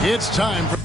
It's time for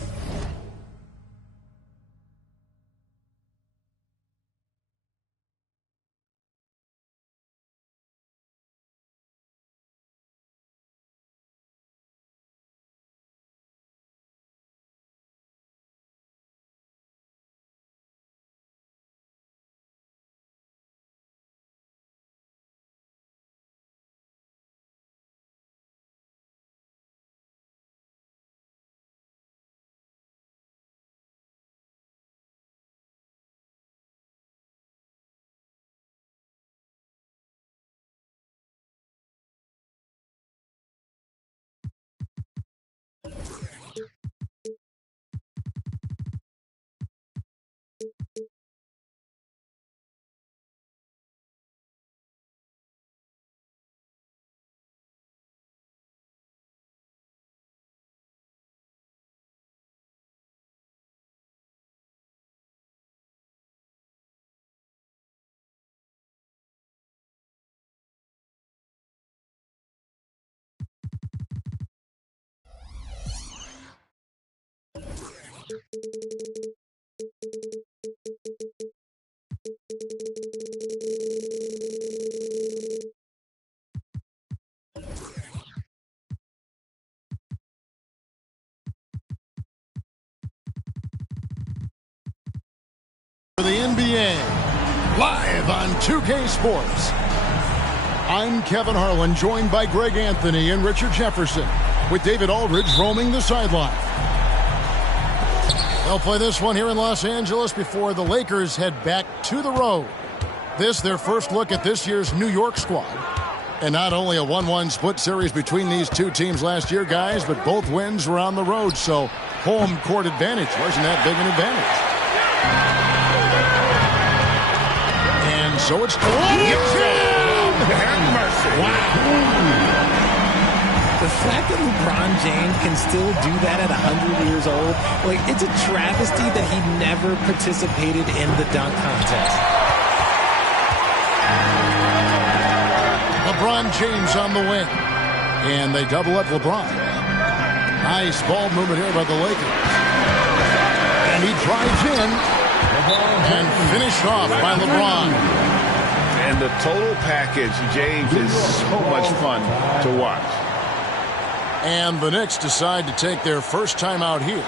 the NBA, live on 2K Sports. I'm Kevin Harlan, joined by Greg Anthony and Richard Jefferson, with David Aldridge roaming the sideline. They'll play this one here in Los Angeles before the Lakers head back to the road. This, their first look at this year's New York squad. And not only a 1-1 split series between these two teams last year, guys, but both wins were on the road, so home court advantage wasn't that big an advantage. And so it's Wow. The fact that LeBron James can still do that at 100 years old, like, it's a travesty that he never participated in the dunk contest. LeBron James on the wing. And they double up LeBron. Nice ball movement here by the Lakers. And he drives in and finished off by LeBron. And the total package, James, is so much fun to watch. And the Knicks decide to take their first time out here.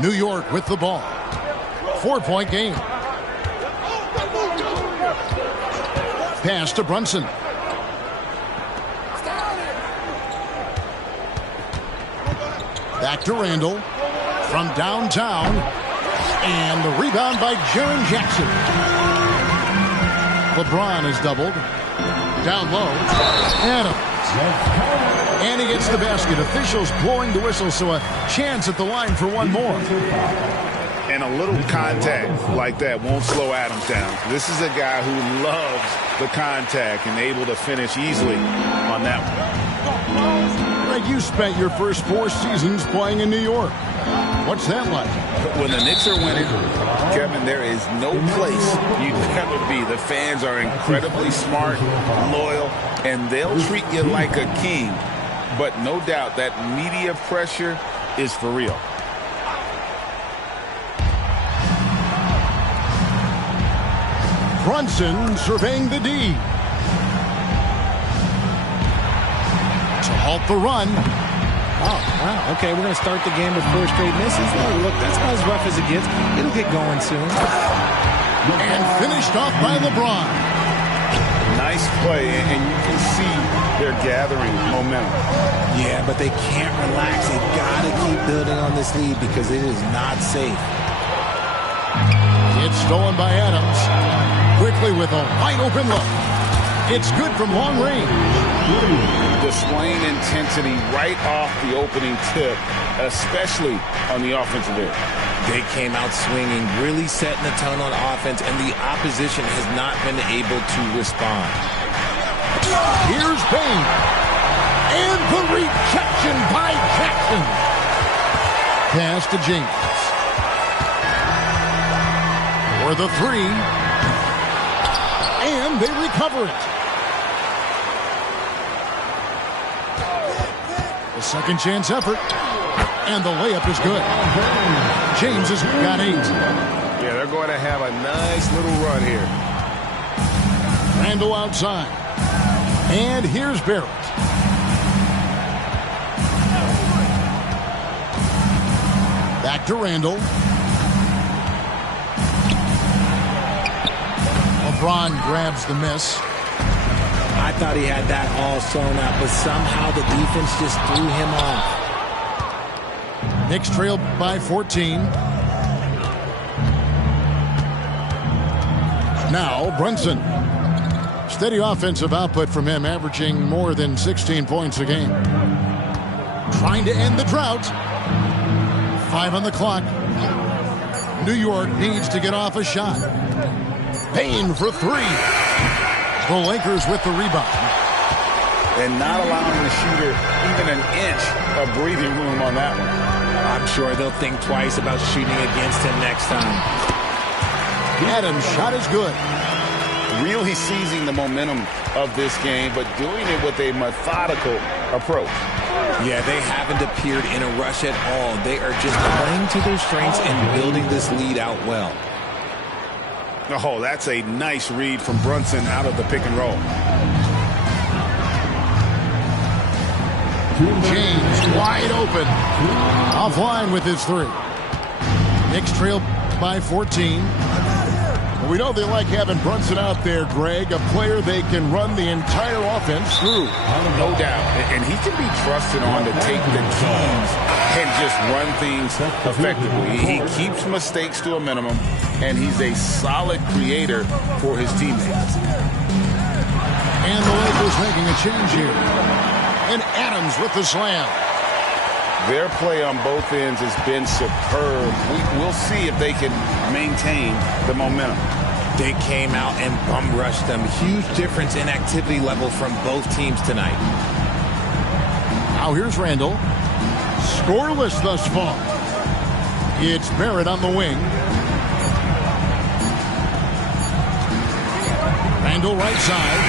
New York with the ball. 4-point game. Pass to Brunson. Back to Randall. From downtown. And the rebound by Jaren Jackson. LeBron is doubled. Down low. Adams. And he gets the basket. Officials blowing the whistle, so a chance at the line for one more. And a little contact like that won't slow Adams down. This is a guy who loves the contact and able to finish easily on that one. Greg, you spent your first 4 seasons playing in New York. What's that like? When the Knicks are winning, Kevin, there is no place you'd rather be. The fans are incredibly smart, loyal, and they'll treat you like a king. But no doubt that media pressure is for real. Brunson surveying the D. to halt the run. Oh, wow. Okay, we're going to start the game with 4 straight misses. Oh, look, that's about as rough as it gets. It'll get going soon. And finished off by LeBron. Nice play, and you can see they're gathering momentum. Yeah, but they can't relax. They've got to keep building on this lead because it is not safe. It's stolen by Adams. Quickly with a wide open look. It's good from long range. Displaying intensity right off the opening tip, especially on the offensive end. They came out swinging, really setting the tone on offense, and the opposition has not been able to respond. Here's Payne. And the rejection by Jackson. Pass to James. For the 3. And they recover it. A second chance effort. And the layup is good. James has got 8. Yeah, they're going to have a nice little run here. Randall outside. And here's Barrett. Back to Randall. LeBron grabs the miss. I thought he had that all sewn up, but somehow the defense just threw him off. Knicks trail by 14. Now Brunson. Steady offensive output from him, averaging more than 16 points a game. Trying to end the drought. 5 on the clock. New York needs to get off a shot. Payne for 3. The Lakers with the rebound. And not allowing the shooter even an inch of breathing room on that one. I'm sure they'll think twice about shooting against him next time. Adams' shot is good. Really seizing the momentum of this game, but doing it with a methodical approach. Yeah, they haven't appeared in a rush at all. They are just playing to their strengths and building this lead out well. Oh, that's a nice read from Brunson out of the pick and roll. James wide open. Offline with his 3. Knicks trail by 14. We know they like having Brunson out there, Greg, a player they can run the entire offense through. No doubt. And he can be trusted on to take the keys and just run things effectively. He keeps mistakes to a minimum, and he's a solid creator for his teammates. And the Lakers making a change here. And Adams with the slam. Their play on both ends has been superb. We'll see if they can maintain the momentum. They came out and bum rushed them. Huge difference in activity level from both teams tonight. Now here's Randall. Scoreless thus far. It's Barrett on the wing. Randall right side.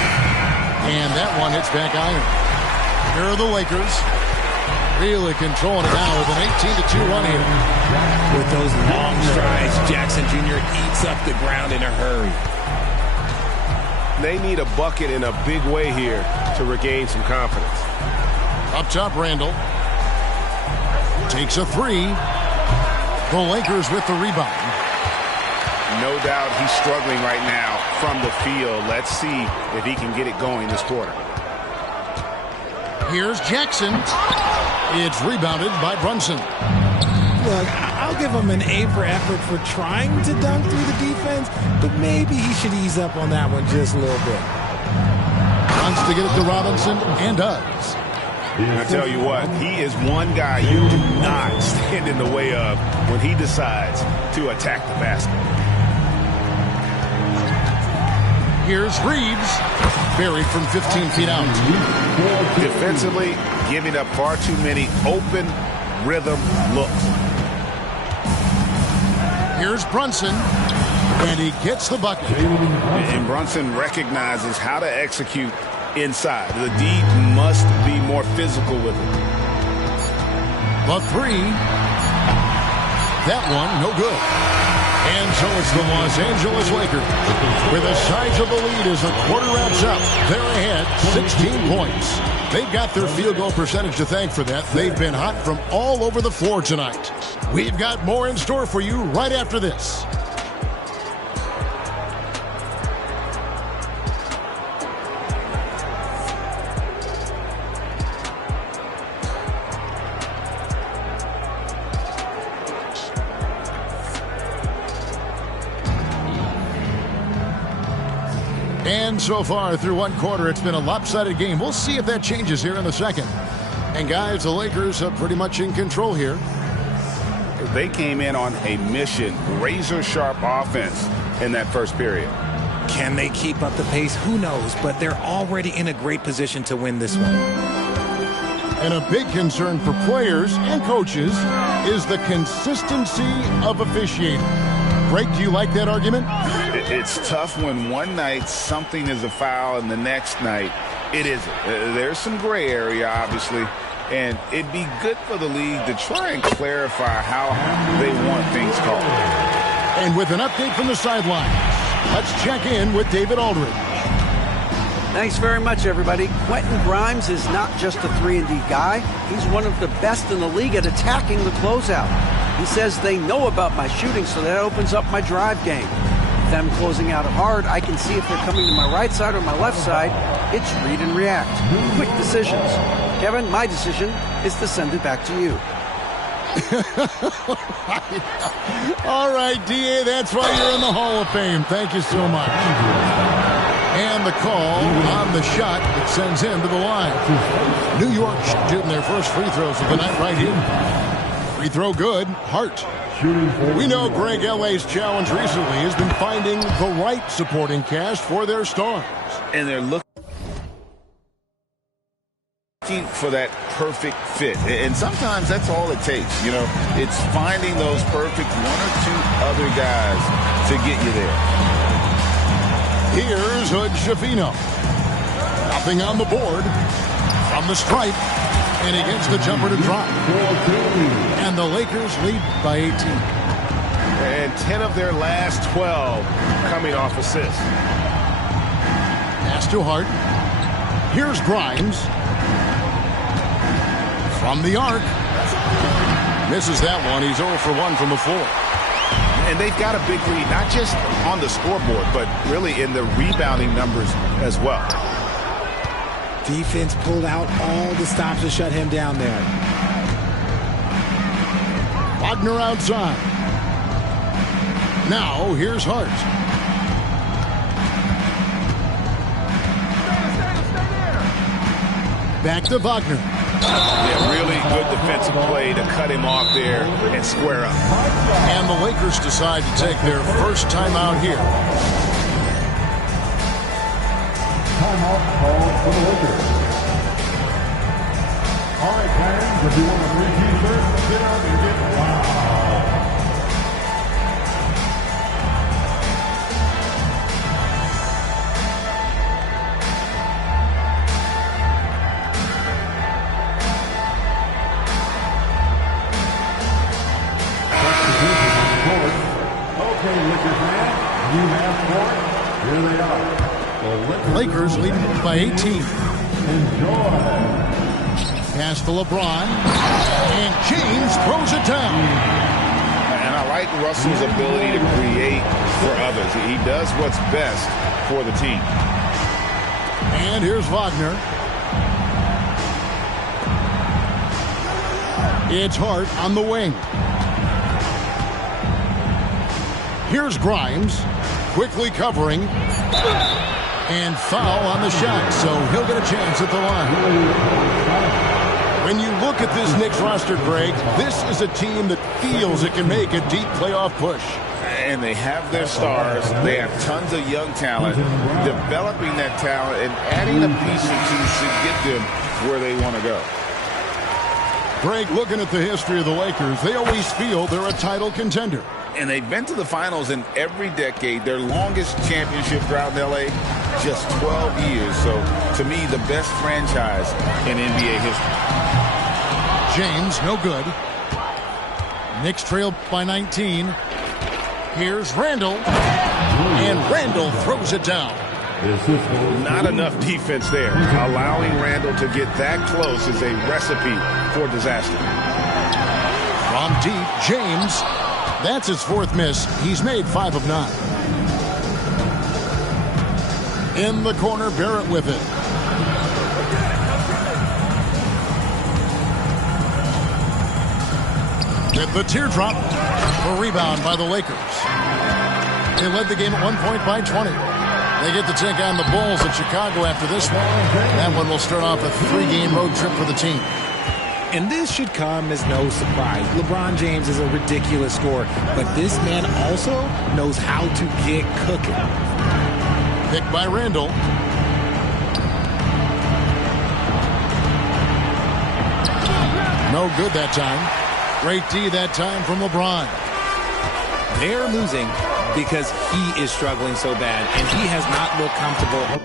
And that one hits back iron. Here are the Lakers. Really controlling it now with an 18-2 run here. With those long strides, Jackson Jr. eats up the ground in a hurry. They need a bucket in a big way here to regain some confidence. Up top, Randall. Takes a 3. The Lakers with the rebound. No doubt he's struggling right now from the field. Let's see if he can get it going this quarter. Here's Jackson. It's rebounded by Brunson. Look, I'll give him an A for effort for trying to dunk through the defense, but maybe he should ease up on that one just a little bit. Wants to get it to Robinson, and does. I tell you what, he is one guy you do not stand in the way of when he decides to attack the basket. Here's Reeves, buried from 15 feet out. Defensively, giving up far too many open rhythm looks. Here's Brunson, and he gets the bucket. And Brunson recognizes how to execute inside. The D must be more physical with it. The 3. That one, no good. And so it's the Los Angeles Lakers with a sizable lead as the quarter wraps up. They're ahead 16 points. They've got their field goal percentage to thank for that. They've been hot from all over the floor tonight. We've got more in store for you right after this. And so far through one quarter, it's been a lopsided game. We'll see if that changes here in the second. And guys, the Lakers are pretty much in control here. They came in on a mission, razor-sharp offense in that first period. Can they keep up the pace? Who knows? But they're already in a great position to win this one. And a big concern for players and coaches is the consistency of officiating. Greg, do you like that argument? It's tough when one night something is a foul and the next night it isn't. There's some gray area, obviously, and it'd be good for the league to try and clarify how they want things called. And with an update from the sidelines, let's check in with David Aldridge. Thanks very much, everybody. Quentin Grimes is not just a 3-and-D guy. He's one of the best in the league at attacking the closeout. He says they know about my shooting, so that opens up my drive game. Them closing out hard, I can see if they're coming to my right side or my left side. It's read and react. Quick decisions. Kevin, my decision is to send it back to you. All right, D.A., that's why you're in the Hall of Fame. Thank you so much. And the call on the shot that sends him to the line. New York shooting their first free throws of the night right here. Free throw good. Hart. We know Greg, L.A.'s challenge recently has been finding the right supporting cast for their stars. And they're looking for that perfect fit. And sometimes that's all it takes. You know, it's finding those perfect one or two other guys to get you there. Here's Hood Schifino. Nothing on the board. From the stripe. And he gets the jumper to drop. And the Lakers lead by 18. And 10 of their last 12 coming off assists. Pass to Hart. Here's Grimes. From the arc. Misses that one. He's 0 for 1 from the floor. And they've got a big lead, not just on the scoreboard, but really in the rebounding numbers as well. Defense pulled out all the stops to shut him down there. Wagner outside. Now, here's Hart. Back to Wagner. Yeah, really good defensive play to cut him off there and square up. And the Lakers decide to take their first timeout here. Timeout called for the Lakers. All right, fans, if you want a free t-shirt, sit down and get wow. Okay, Lakers fans, you have court. Here they are. Lakers leading by 18. Enjoy. Pass to LeBron. And James throws it down. And I like Russell's ability to create for others. He does what's best for the team. And here's Wagner. It's Hart on the wing. Here's Grimes. Quickly covering. And foul on the shot, so he'll get a chance at the line. When you look at this Knicks roster, Greg, this is a team that feels it can make a deep playoff push. And they have their stars. They have tons of young talent. Developing that talent and adding a piece or two to get them where they want to go. Greg, looking at the history of the Lakers, they always feel they're a title contender. And they've been to the finals in every decade. Their longest championship drought in L.A., just 12 years. So, to me, the best franchise in NBA history. James, no good. Knicks trail by 19. Here's Randall. And Randall throws it down. Not enough defense there. Allowing Randall to get that close is a recipe for disaster. From deep, James. That's his fourth miss. He's made 5 of 9. In the corner, Barrett with it. With the teardrop. A rebound by the Lakers. They led the game at 1 point by 20. They get to take on the Bulls in Chicago after this one. That one will start off a 3-game road trip for the team. And this should come as no surprise. LeBron James is a ridiculous scorer, but this man also knows how to get cooking. Picked by Randall. No good that time. Great D that time from LeBron. They're losing because he is struggling so bad, and he has not looked comfortable.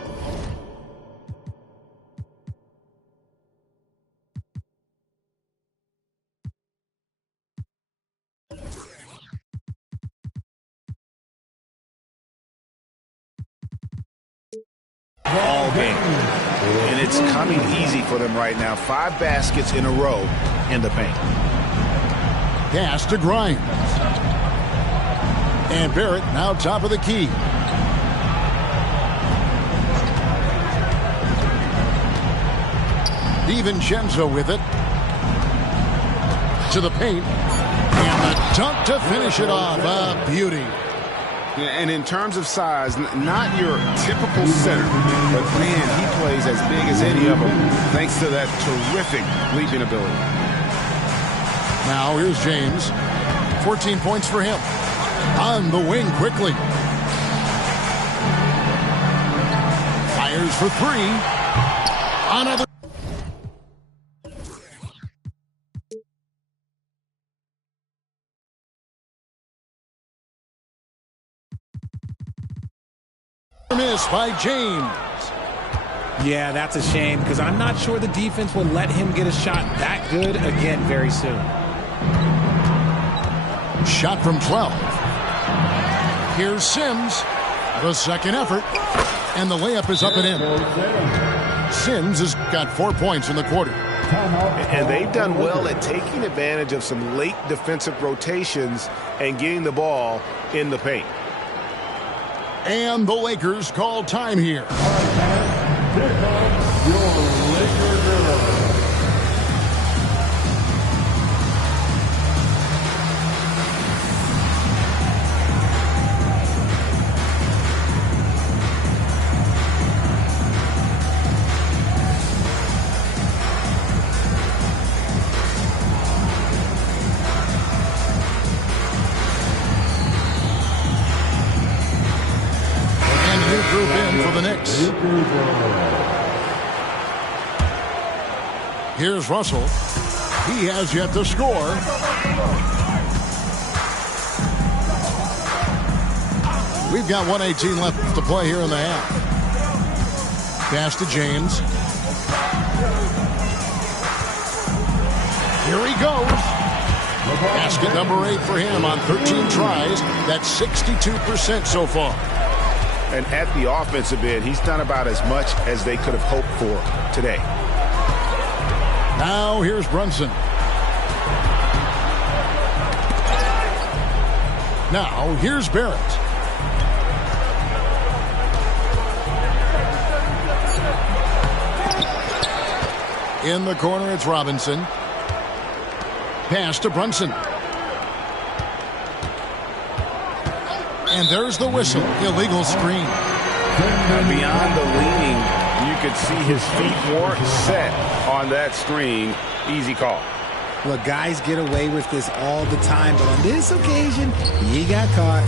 All game. And it's coming easy for them right now. 5 baskets in a row in the paint. Pass to Grimes. And Barrett now top of the key. DiVincenzo with it. To the paint. And the dunk to finish it off. A beauty. And in terms of size, not your typical center, but man, he plays as big as any of them thanks to that terrific leaping ability. Now here's James. 14 points for him. On the wing quickly. Fires for 3. Another. Miss by James. Yeah, that's a shame because I'm not sure the defense will let him get a shot that good again very soon. Shot from 12. Here's Sims. The second effort. And the layup is up and in. Sims has got 4 points in the quarter. And they've done well at taking advantage of some late defensive rotations and getting the ball in the paint. And the Lakers call time here. Group in for the Knicks. Here's Russell. He has yet to score. We've got 1:18 left to play here in the half. Pass to James. Here he goes. Basket number 8 for him on 13 tries. That's 62% so far. And at the offensive end, he's done about as much as they could have hoped for today. Now here's Brunson. Now here's Barrett. In the corner, it's Robinson. Pass to Brunson. And there's the whistle. Illegal screen. Now beyond the leaning, you could see his feet weren't set on that screen. Easy call. Look, guys get away with this all the time, but on this occasion, he got caught.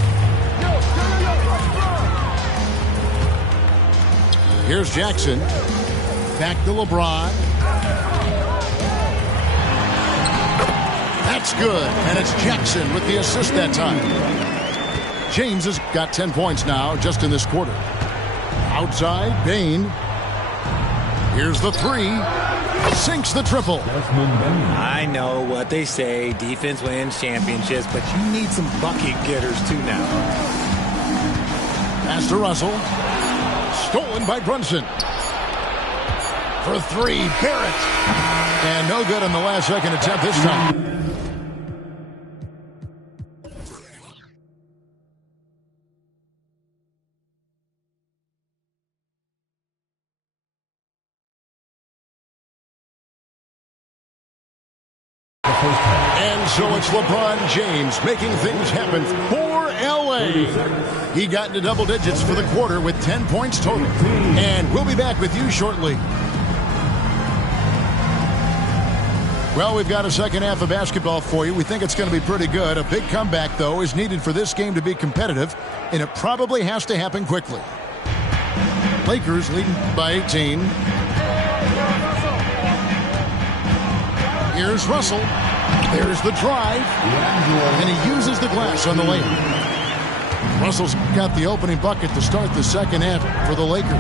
Here's Jackson. Back to LeBron. That's good. And it's Jackson with the assist that time. James has got 10 points now just in this quarter. Outside, Bain. Here's the three. Sinks the triple. I know what they say. Defense wins championships, but you need some bucket getters too now. Pass to Russell. Stolen by Brunson. For three, Barrett. And no good on the last second attempt this time. And so it's LeBron James making things happen for L.A. He got into double digits for the quarter with 10 points total. And we'll be back with you shortly. Well, we've got a second half of basketball for you. We think it's going to be pretty good. A big comeback, though, is needed for this game to be competitive, and it probably has to happen quickly. Lakers leading by 18. Here's Russell. There's the drive. And he uses the glass on the lane. Russell's got the opening bucket to start the second half for the Lakers.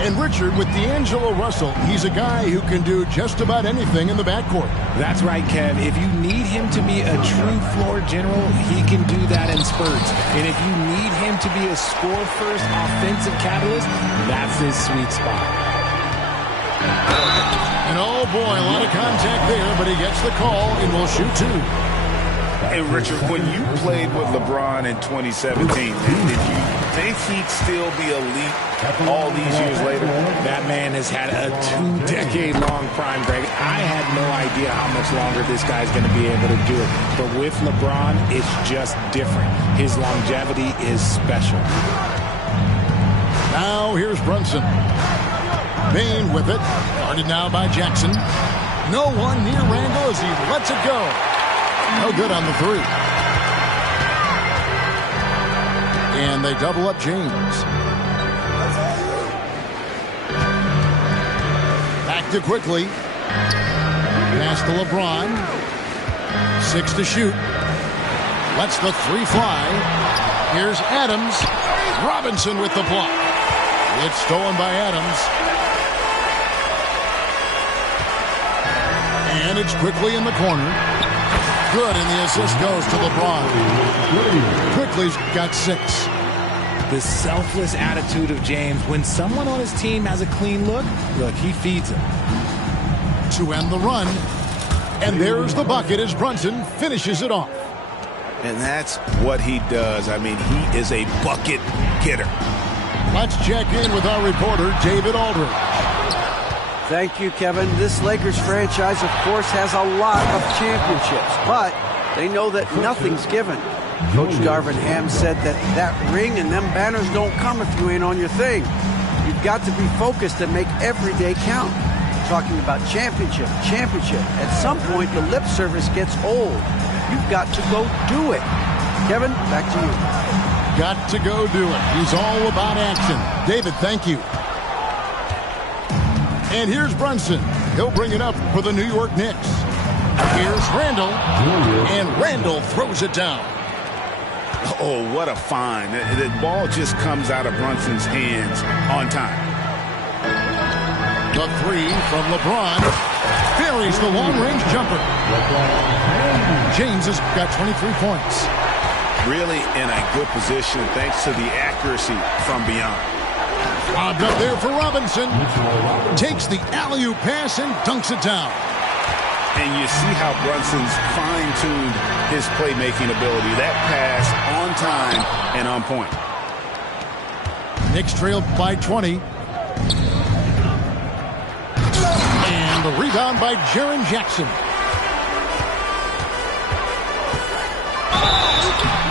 And Richard, with D'Angelo Russell, he's a guy who can do just about anything in the backcourt. That's right, Kev. If you need him to be a true floor general, he can do that in spurts. And if you need him to be a score-first offensive catalyst, that's his sweet spot. And oh boy, a lot of contact there, but he gets the call and will shoot two. Hey, Richard, when you played with LeBron in 2017, did you think he'd still be elite all these years later? That man has had a 2-decade-long prime break. I had no idea how much longer this guy's going to be able to do it. But with LeBron, it's just different. His longevity is special. Now here's Brunson. Bain with it. Guarded now by Jackson. No one near Randall as he lets it go. No good on the three. And they double up James. Back to quickly. Pass to LeBron. 6 to shoot. Lets the three fly. Here's Adams. Robinson with the block. It's stolen by Adams. And it's quickly in the corner. Good, and the assist goes to LeBron. Quickly's got 6. The selfless attitude of James. When someone on his team has a clean look, he feeds him. To end the run. And there's the bucket as Brunson finishes it off. And that's what he does. I mean, he is a bucket getter. Let's check in with our reporter, David Aldridge. Thank you, Kevin. This Lakers franchise, of course, has a lot of championships, but they know that nothing's given. Coach Darvin Ham said that ring and them banners don't come if you ain't on your thing. You've got to be focused and make every day count. Talking about championship. At some point, the lip service gets old. You've got to go do it. Kevin, back to you. Got to go do it. He's all about action. David, thank you. And here's Brunson. He'll bring it up for the New York Knicks. Here's Randall. And Randall throws it down. Oh, what a find. The ball just comes out of Brunson's hands on time. The three from LeBron. Buries the long-range jumper. James has got 23 points. Really in a good position thanks to the accuracy from beyond. Lobbed up there for Robinson. Takes the alley-oop pass and dunks it down. And you see how Brunson's fine-tuned his playmaking ability. That pass on time and on point. Knicks trailed by 20. And the rebound by Jaren Jackson.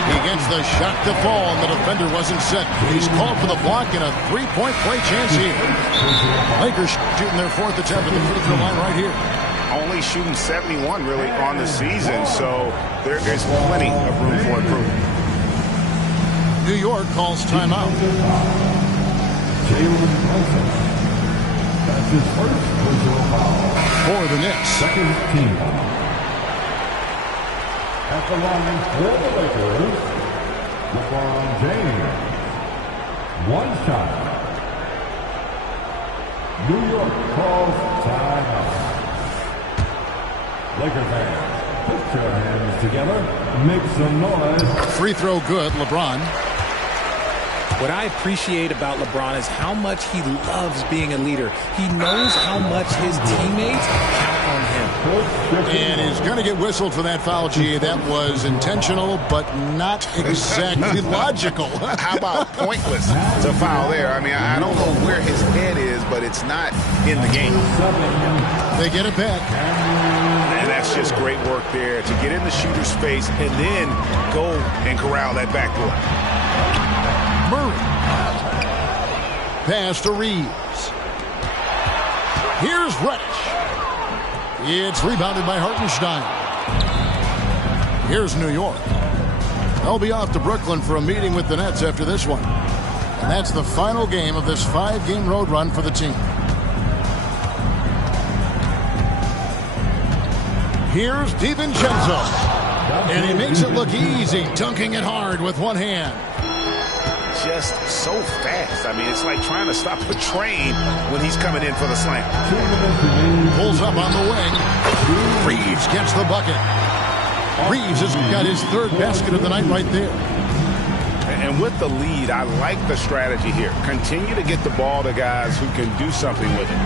He gets the shot to fall, and the defender wasn't set. He's called for the block and a three-point play chance here. Lakers shooting their 4th attempt at the free throw line right here. Only shooting 71 really on the season, so there's plenty of room for improvement. New York calls timeout. Jalen Brunson. That's his first personal foul. For the Knicks. Second team. At the line for the Lakers, LeBron James. One shot. New York calls timeout. Laker fans, put your hands together. Make some noise. Free throw good, LeBron. What I appreciate about LeBron is how much he loves being a leader. He knows how much his teammates count on him. And he's going to get whistled for that foul, G. That was intentional, but not exactly logical. How about pointless to foul there? I mean, I don't know where his head is, but it's not in the game. They get it back. And that's just great work there to get in the shooter's space and then go and corral that backboard. Murray. Pass to Reeves. Here's Reddish. It's rebounded by Hartenstein. Here's New York. They'll be off to Brooklyn for a meeting with the Nets after this one. And that's the final game of this 5-game road run for the team. Here's DiVincenzo. And he makes it look easy, dunking it hard with one hand. Just so fast. I mean, it's like trying to stop a train when he's coming in for the slam. Pulls up on the wing. Reeves gets the bucket. Reeves has got his third basket of the night right there. And with the lead, I like the strategy here. Continue to get the ball to guys who can do something with it.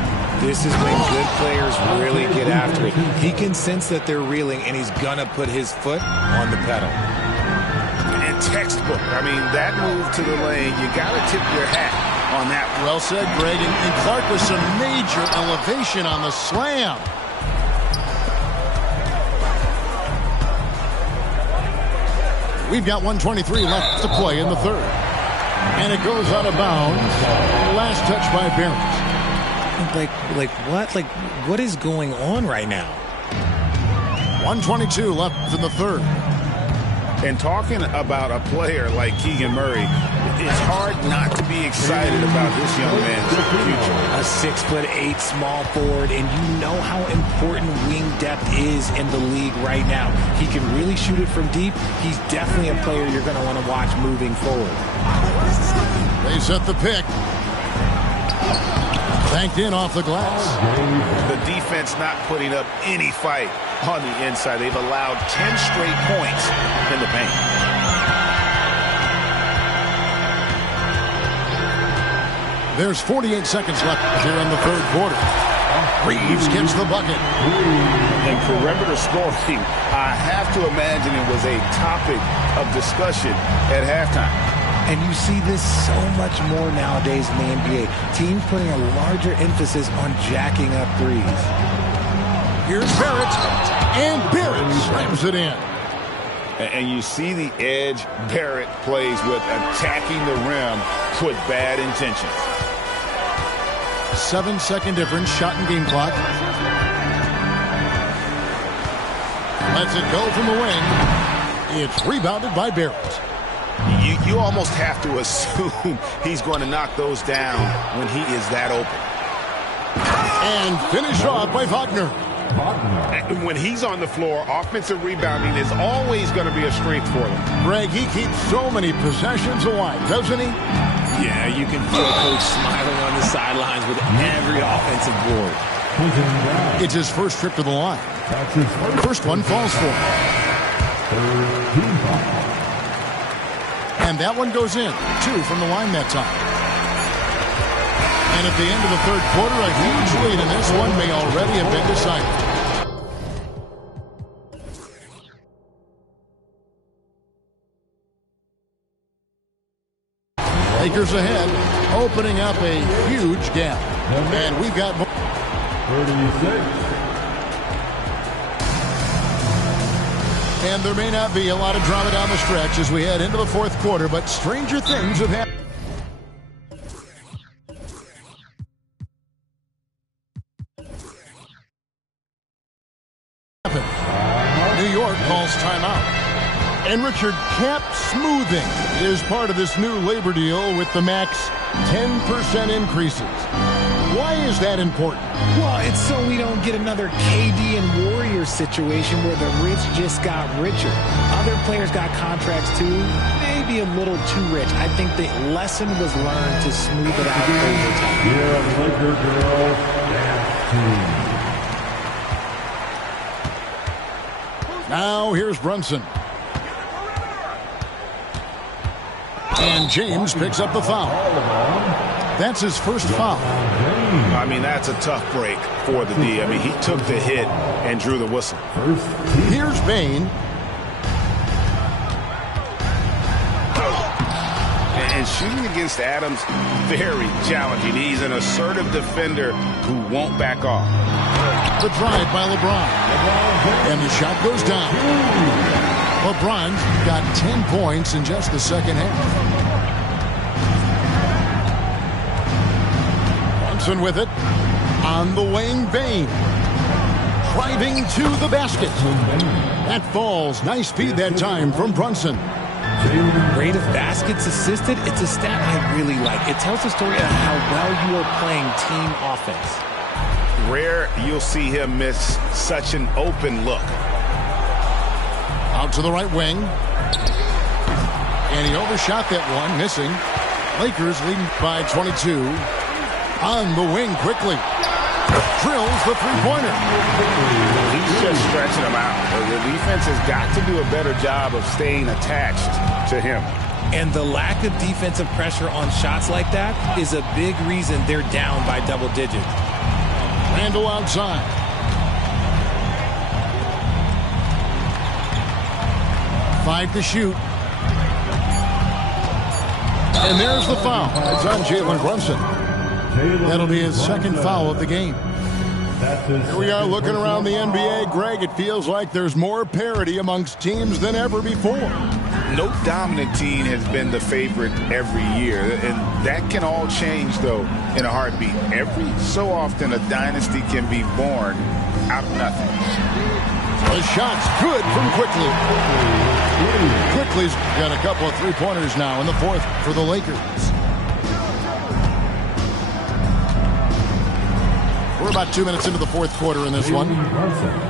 This is when good players really get after it. He can sense that they're reeling, and he's going to put his foot on the pedal. And textbook. I mean, that move to the lane, you got to tip your hat on that. Well said, Greg. And Clark with some major elevation on the slam. We've got 1:23 left to play in the third. And it goes out of bounds. Last touch by Barrett. What is going on right now? 1:22 left in the third. And talking about a player like Keegan Murray, it's hard not to be excited about this young man's future. A 6'8" small forward, and you know how important wing depth is in the league right now. He can really shoot it from deep. He's definitely a player you're going to want to watch moving forward. They set the pick. Banked in off the glass. The defense not putting up any fight on the inside. They've allowed 10 straight points in the paint. There's 48 seconds left here in the third quarter. Reeves gets the bucket. And perimeter scoring, I have to imagine it was a topic of discussion at halftime. And you see this so much more nowadays in the NBA. Teams putting a larger emphasis on jacking up threes. Here's Barrett. And Barrett slams it in. And you see the edge Barrett plays with, attacking the rim with bad intentions. 7-second difference, shot and game clock. Lets it go from the wing. It's rebounded by Barrett. You almost have to assume he's going to knock those down when he is that open. And finished off by Wagner. And when he's on the floor, offensive rebounding is always going to be a strength for them. Greg, he keeps so many possessions alive, doesn't he? Yeah, you can feel Coach smiling on the sidelines with every offensive board. It's his first trip to the line. First one falls for him. And that one goes in. 2 from the line that time. And at the end of the third quarter, a huge lead, and this one may already have been decided. Lakers ahead, opening up a huge gap. And we've got 36. And there may not be a lot of drama down the stretch as we head into the fourth quarter, but stranger things have happened. New York calls timeout. And Richard, cap smoothing is part of this new labor deal with the max 10% increases. Why is that important? Well, it's so we don't get another KD and Warriors situation where the rich just got richer. Other players got contracts too, maybe a little too rich. I think the lesson was learned to smooth it out over time. Yeah, Laker girls dance team. Now here's Brunson. And James picks up the foul. That's his first foul. I mean, that's a tough break for the D. I mean, he took the hit and drew the whistle. Here's Bain. And shooting against Adams, very challenging. He's an assertive defender who won't back off. The drive by LeBron. And the shot goes down. LeBron's got 10 points in just the second half. Brunson with it. On the wing, Bain. Driving to the basket. That falls. Nice speed that time from Brunson. Rate of baskets assisted, it's a stat I really like. It tells the story of how well you are playing team offense. Rare you'll see him miss such an open look. Out to the right wing. And he overshot that one, missing. Lakers leading by 22. On the wing quickly. Drills the three-pointer. He's just stretching him out. The defense has got to do a better job of staying attached to him. And the lack of defensive pressure on shots like that is a big reason they're down by double digits. Randall outside. Five to shoot. And there's the foul. It's on Jalen Brunson. That'll be his second foul of the game. Here we are looking around the NBA. Greg, it feels like there's more parity amongst teams than ever before. No dominant team has been the favorite every year, and that can all change, though, in a heartbeat. Every so often, a dynasty can be born out of nothing. The shot's good from Quickly. Quickly's got a couple of three-pointers now in the fourth for the Lakers. We're about 2 minutes into the fourth quarter in this one.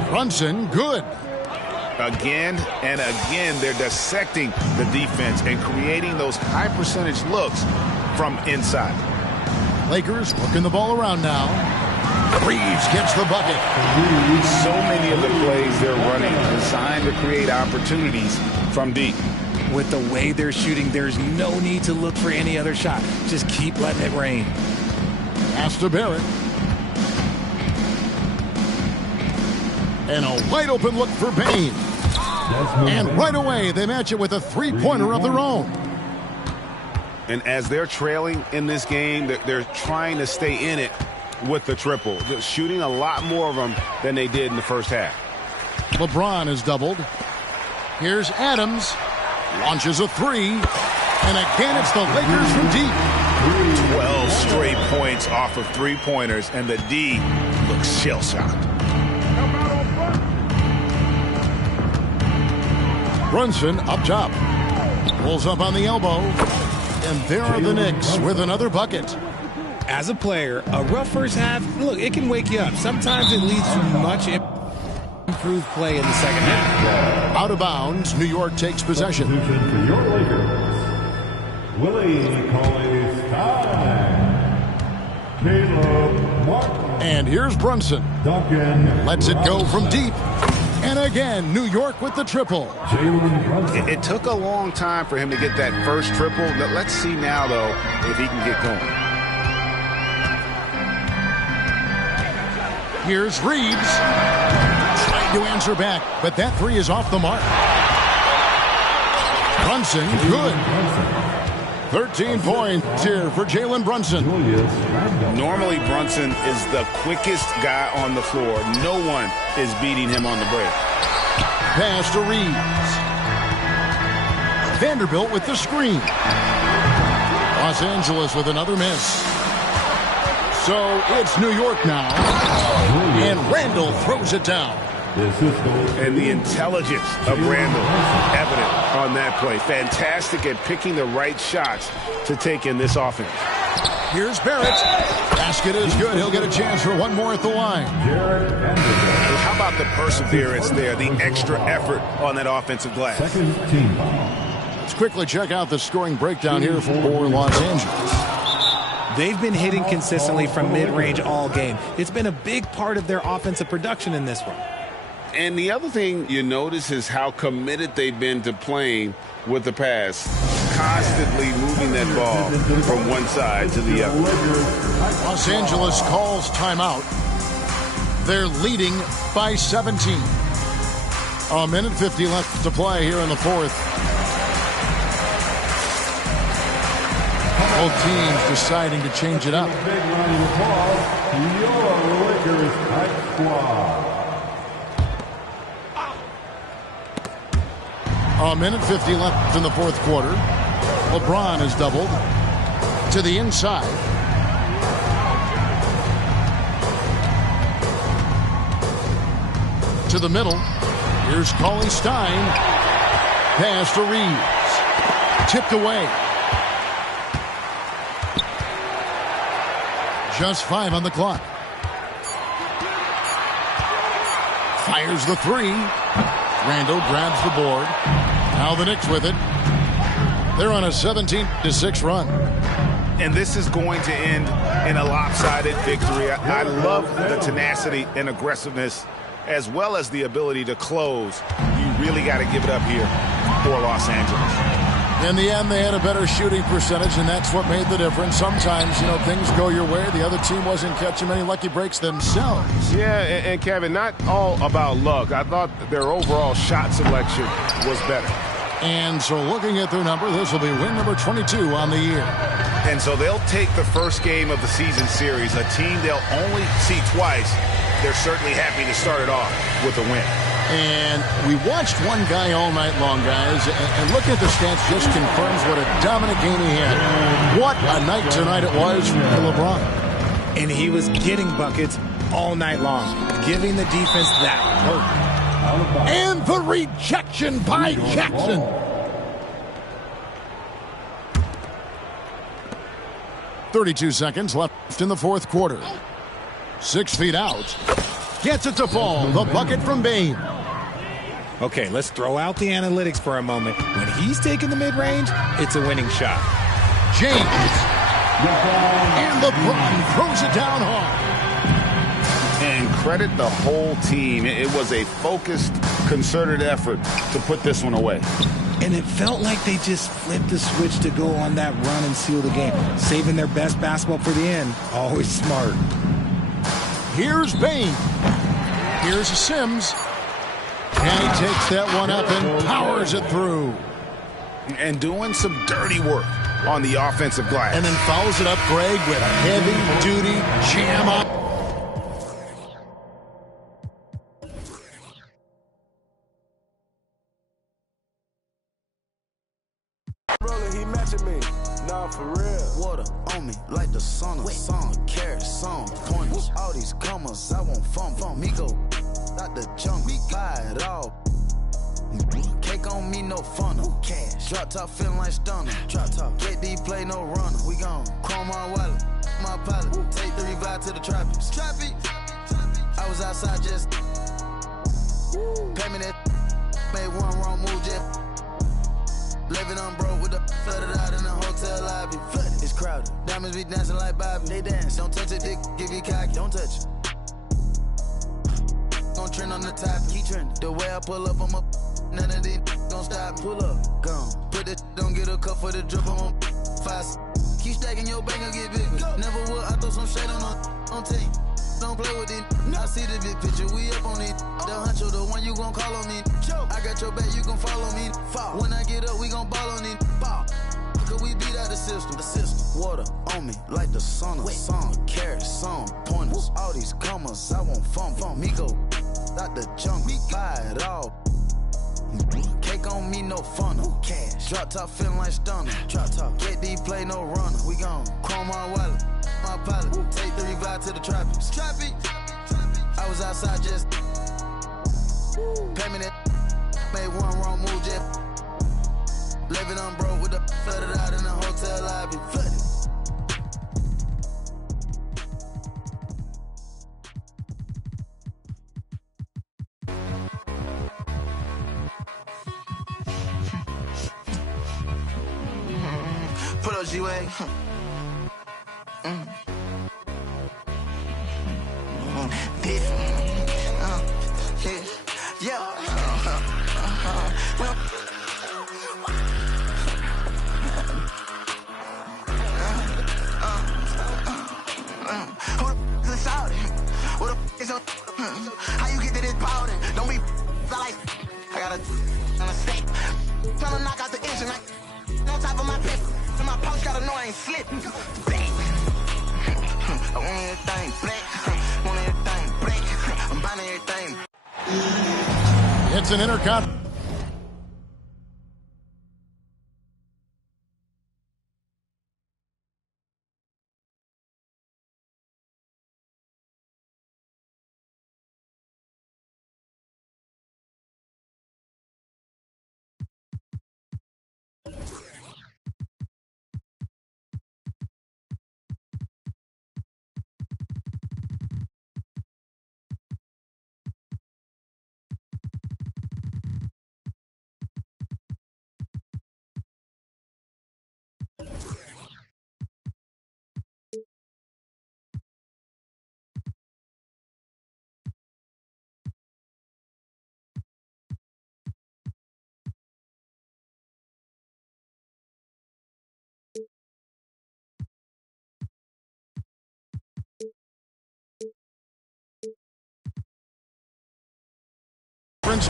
Brunson, good. Again and again, they're dissecting the defense and creating those high-percentage looks from inside. Lakers working the ball around now. Reeves gets the bucket. So many of the plays they're running designed to create opportunities from deep. With the way they're shooting, there's no need to look for any other shot. Just keep letting it rain. Pass to Barrett. And a wide open look for Bain. And right away, they match it with a three-pointer of their own. And as they're trailing in this game, they're trying to stay in it with the triple. They're shooting a lot more of them than they did in the first half. LeBron is doubled. Here's Adams. Launches a three. And again, it's the Lakers from deep. 12 straight points off of three-pointers, and the D looks shell-shocked. Brunson up top. Pulls up on the elbow. And there are the Knicks with another bucket. As a player, a rough first half, look, it can wake you up. Sometimes it leads to much improved play in the second half. Out of bounds, New York takes possession. For your Lakers, Willie Cauley-Stein, Caleb Martin, And here's Brunson. Duncan Lets it go from deep. And again, New York with the triple. Jalen Brunson. It took a long time for him to get that first triple. Let's see now, though, if he can get going. Here's Reeves. Trying to answer back, but that three is off the mark. Brunson, good. 13 points here for Jalen Brunson. Normally, Brunson is the quickest guy on the floor. No one is beating him on the break. Pass to Reeves. Vanderbilt with the screen. Los Angeles with another miss. So it's New York now. And Randall throws it down. And the intelligence of Randall evident on that play. Fantastic at picking the right shots to take in this offense. Here's Barrett. Basket is good. He'll get a chance for one more at the line. How about the perseverance there, the extra effort on that offensive glass? Second team. Let's quickly check out the scoring breakdown here for Los Angeles. They've been hitting consistently from mid-range all game. It's been a big part of their offensive production in this one. And the other thing you notice is how committed they've been to playing with the pass, constantly moving that ball from one side to the other. Los Angeles calls timeout. They're leading by 17. A minute 50 left to play here in the fourth. Both teams deciding to change it up. Big round of applause to your Lakers Hype Squad. A minute 50 left in the fourth quarter. LeBron is doubled to the inside. To the middle. Here's Cauley Stein. Pass to Reeves. Tipped away. Just 5 on the clock. Fires the 3. Randall grabs the board. Now the Knicks with it. They're on a 17-6 run. And this is going to end in a lopsided victory. I love the tenacity and aggressiveness, as well as the ability to close. You really got to give it up here for Los Angeles. In the end, they had a better shooting percentage, and that's what made the difference. Sometimes, things go your way. The other team wasn't catching many lucky breaks themselves. Yeah, and Kevin, not all about luck. I thought their overall shot selection was better. And so looking at their number, this will be win number 22 on the year. And so they'll take the first game of the season series, a team they'll only see twice. They're certainly happy to start it off with a win. And we watched one guy all night long, guys, and look at the stats, just confirms what a dominant game he had. What a night tonight it was for LeBron. And he was getting buckets all night long, giving the defense that work. And the rejection by Jackson. .32 seconds left in the fourth quarter. 6 feet out. Gets it to fall. The bucket from Bane. Okay, let's throw out the analytics for a moment. When he's taking the mid-range, it's a winning shot. James. And LeBron throws it down hard. And credit the whole team. It was a focused, concerted effort to put this one away. And it felt like they just flipped the switch to go on that run and seal the game. Saving their best basketball for the end. Always smart. Here's Bane. Here's Sims. And he takes that one up and powers it through. And doing some dirty work on the offensive glass. And then follows it up, Greg, with a heavy-duty jam up. He matching me. Nah, for real. Water on me like the sun of sun. Carrots, some pointers. All these commas, I want fun. Me go out the junk. Buy it all. Cake on me, no funnel. Cash. Drop top feeling like stunner. Drop top. KD play no runner. We gone. Chrome my wallet. My pilot. Take 3 vibe to the tropics. I was outside just. Pay me that. Made one wrong move just. Living on broke with the flooded out in the hotel lobby. Flooded. It's crowded. Diamonds be dancing like Bobby. They dance. Don't touch it, dick. Give you cocky. Don't touch it. Gon' trend on the top. Keep trending. The way I pull up, I'm up. None of these gon' stop. Pull up. Gone. Put it. Don't get a cup for the drip. I'm on 5. Keep stacking your bank and get bigger. Go. Never will. I throw some shade on tape. Don't play with it. No. I see the big picture. We up on it. The huncho, the one you gon' call on me. Joe. I got your back. You gon' follow me. Fall. When I get up, we gon' ball on it. Ball. Cause we beat out the system. Water on me like the sun of sun. Carrots, some pointers. All these commas, I want fun. Me go out the junk. Buy it all. Cake on me, no funnel. Cash. Drop top feeling like stunner. Drop top. KD play no runner. We gone. Chrome my wallet. My pilot. Take 3 vibe to the tropics. I was outside just. Pay me that. Made one wrong move just. Living on broke with the flooded out in the hotel lobby. Flooded. Pull up G-Way. This. Yeah. Who the f*** is shouting? Who the f*** is your how you get to this powder? Don't be like I got a stick. Tryna knock out the engine like on top of my pip. And my pouch gotta know I ain't slipping. Bang. I want everything black. Want everything black. I'm buying everything. It's an intercon.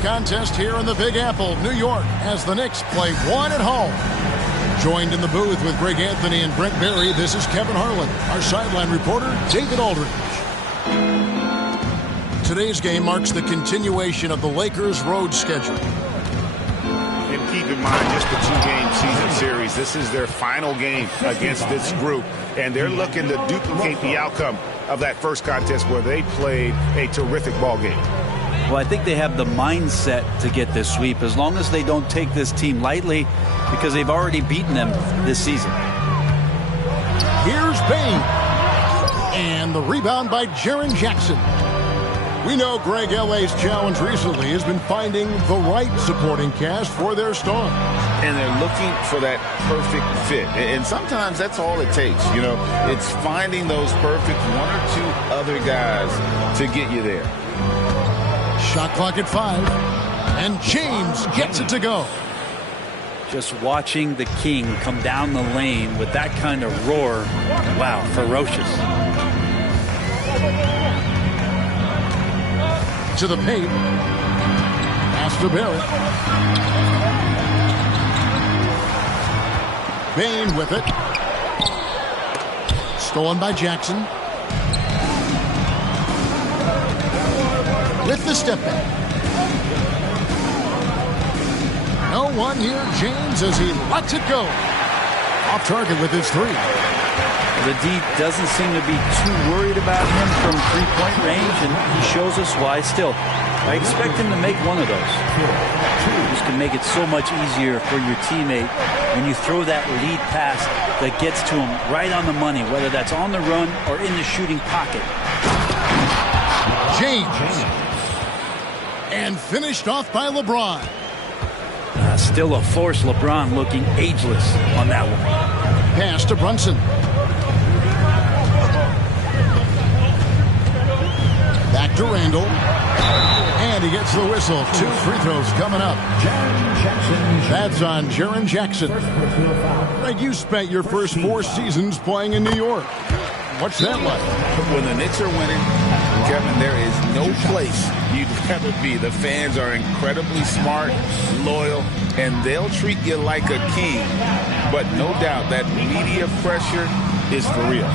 Contest here in the Big Apple, New York, as the Knicks play one at home. Joined in the booth with Greg Anthony and Brent Berry, this is Kevin Harlan. Our sideline reporter, David Aldridge. Today's game marks the continuation of the Lakers' road schedule. And keep in mind, just the two-game season series. This is their final game against this group, and they're looking to duplicate the outcome of that first contest where they played a terrific ball game. Well, I think they have the mindset to get this sweep as long as they don't take this team lightly because they've already beaten them this season. Here's Bain. And the rebound by Jaren Jackson. We know Greg L.A.'s challenge recently has been finding the right supporting cast for their stars. And they're looking for that perfect fit. And sometimes that's all it takes. You know, it's finding those perfect one or two other guys to get you there. Shot clock at 5. And James gets it to go. Just watching the King come down the lane with that kind of roar. Wow, ferocious. To the paint. Pass to Barrett. Bain with it. Stolen by Jackson. With the step back. No one near James as he lets it go. Off target with his three. The D doesn't seem to be too worried about him from three-point range, and he shows us why still. I expect him to make one of those. This can make it so much easier for your teammate when you throw that lead pass that gets to him right on the money, whether that's on the run or in the shooting pocket. James. And finished off by LeBron. Still a force. LeBron looking ageless on that one. Pass to Brunson. Back to Randall. And he gets the whistle. 2 free throws coming up. That's on Jaren Jackson. Greg, you spent your first 4 seasons playing in New York. What's that like? When the Knicks are winning, Kevin, there is no place you'd rather be. The fans are incredibly smart, loyal, and they'll treat you like a king. But no doubt that media pressure is for real.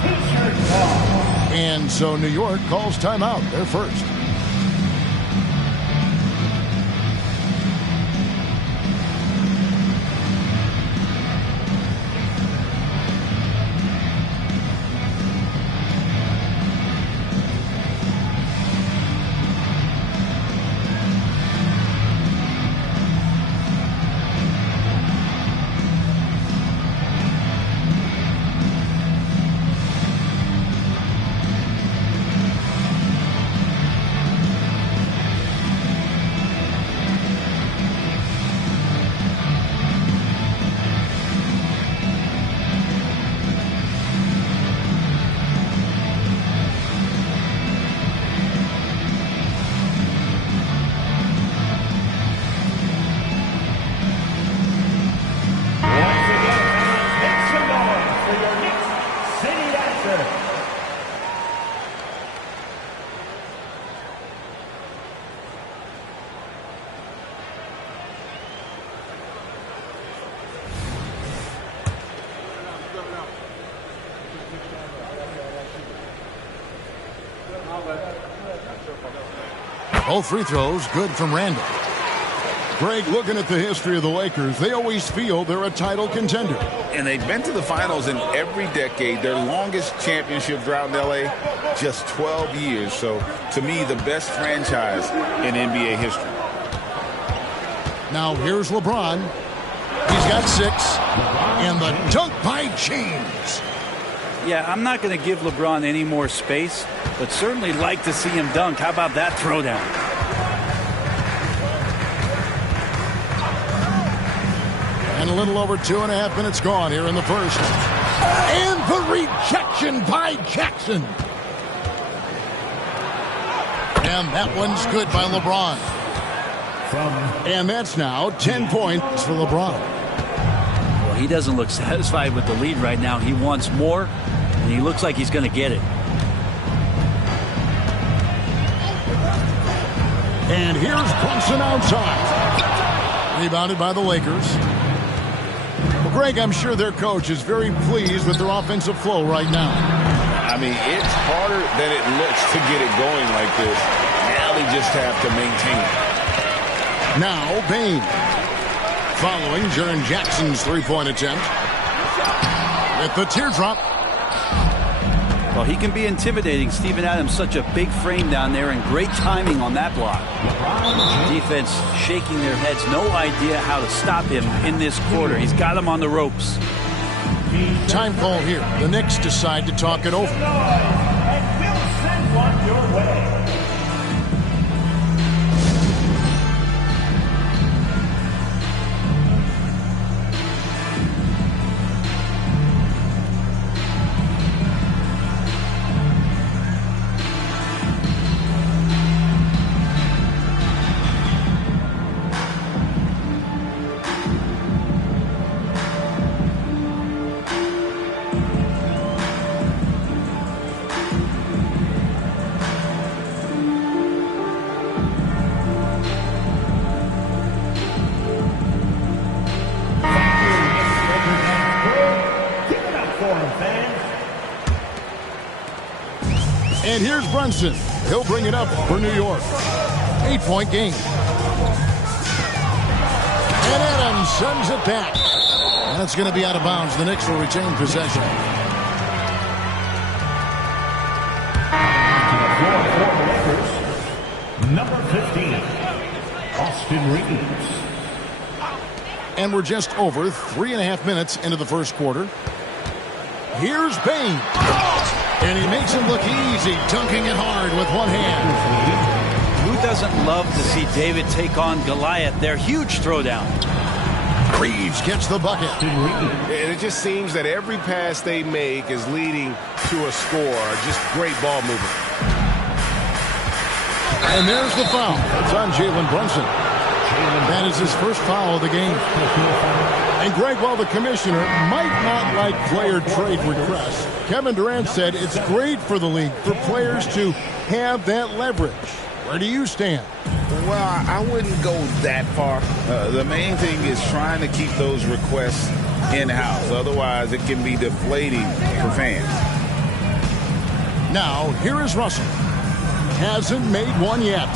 And so New York calls timeout. They're first. Both free throws good from Randall. Greg, looking at the history of the Lakers, they always feel they're a title contender. And they've been to the finals in every decade. Their longest championship drought in L.A., just 12 years. So, to me, the best franchise in NBA history. Now, here's LeBron. He's got 6. And the dunk by James. Yeah, I'm not going to give LeBron any more space, but certainly like to see him dunk. How about that throwdown? And a little over 2.5 minutes gone here in the first. And the rejection by Jackson. And that one's good by LeBron. And that's now 10 points for LeBron. Well, he doesn't look satisfied with the lead right now. He wants more, and he looks like he's going to get it. And here's Brunson outside. Rebounded by the Lakers. Well, Greg, I'm sure their coach is very pleased with their offensive flow right now. I mean, it's harder than it looks to get it going like this. Now they just have to maintain it. Now, Bain. Following Jaren Jackson's three-point attempt. With the teardrop. Well, he can be intimidating. Steven Adams, such a big frame down there, and great timing on that block. Defense shaking their heads. No idea how to stop him in this quarter. He's got him on the ropes. Time call here. The Knicks decide to talk it over. And we'll send one your way. And here's Brunson. He'll bring it up for New York. 8-point game. And Adams sends it back. That's going to be out of bounds. The Knicks will retain possession. Number 15, Austin Reeves. And we're just over 3.5 minutes into the first quarter. Here's Bain. And he makes it look easy, dunking it hard with one hand. Who doesn't love to see David take on Goliath? Their huge throwdown. Reeves gets the bucket. And it just seems that every pass they make is leading to a score. Just great ball movement. And there's the foul. It's on Jalen Brunson. That is his first foul of the game. And Greg, while the commissioner might not like player trade requests, Kevin Durant said it's great for the league for players to have that leverage. Where do you stand? Well, I wouldn't go that far. The main thing is trying to keep those requests in-house. Otherwise, it can be deflating for fans. Now, here is Russell. Hasn't made one yet.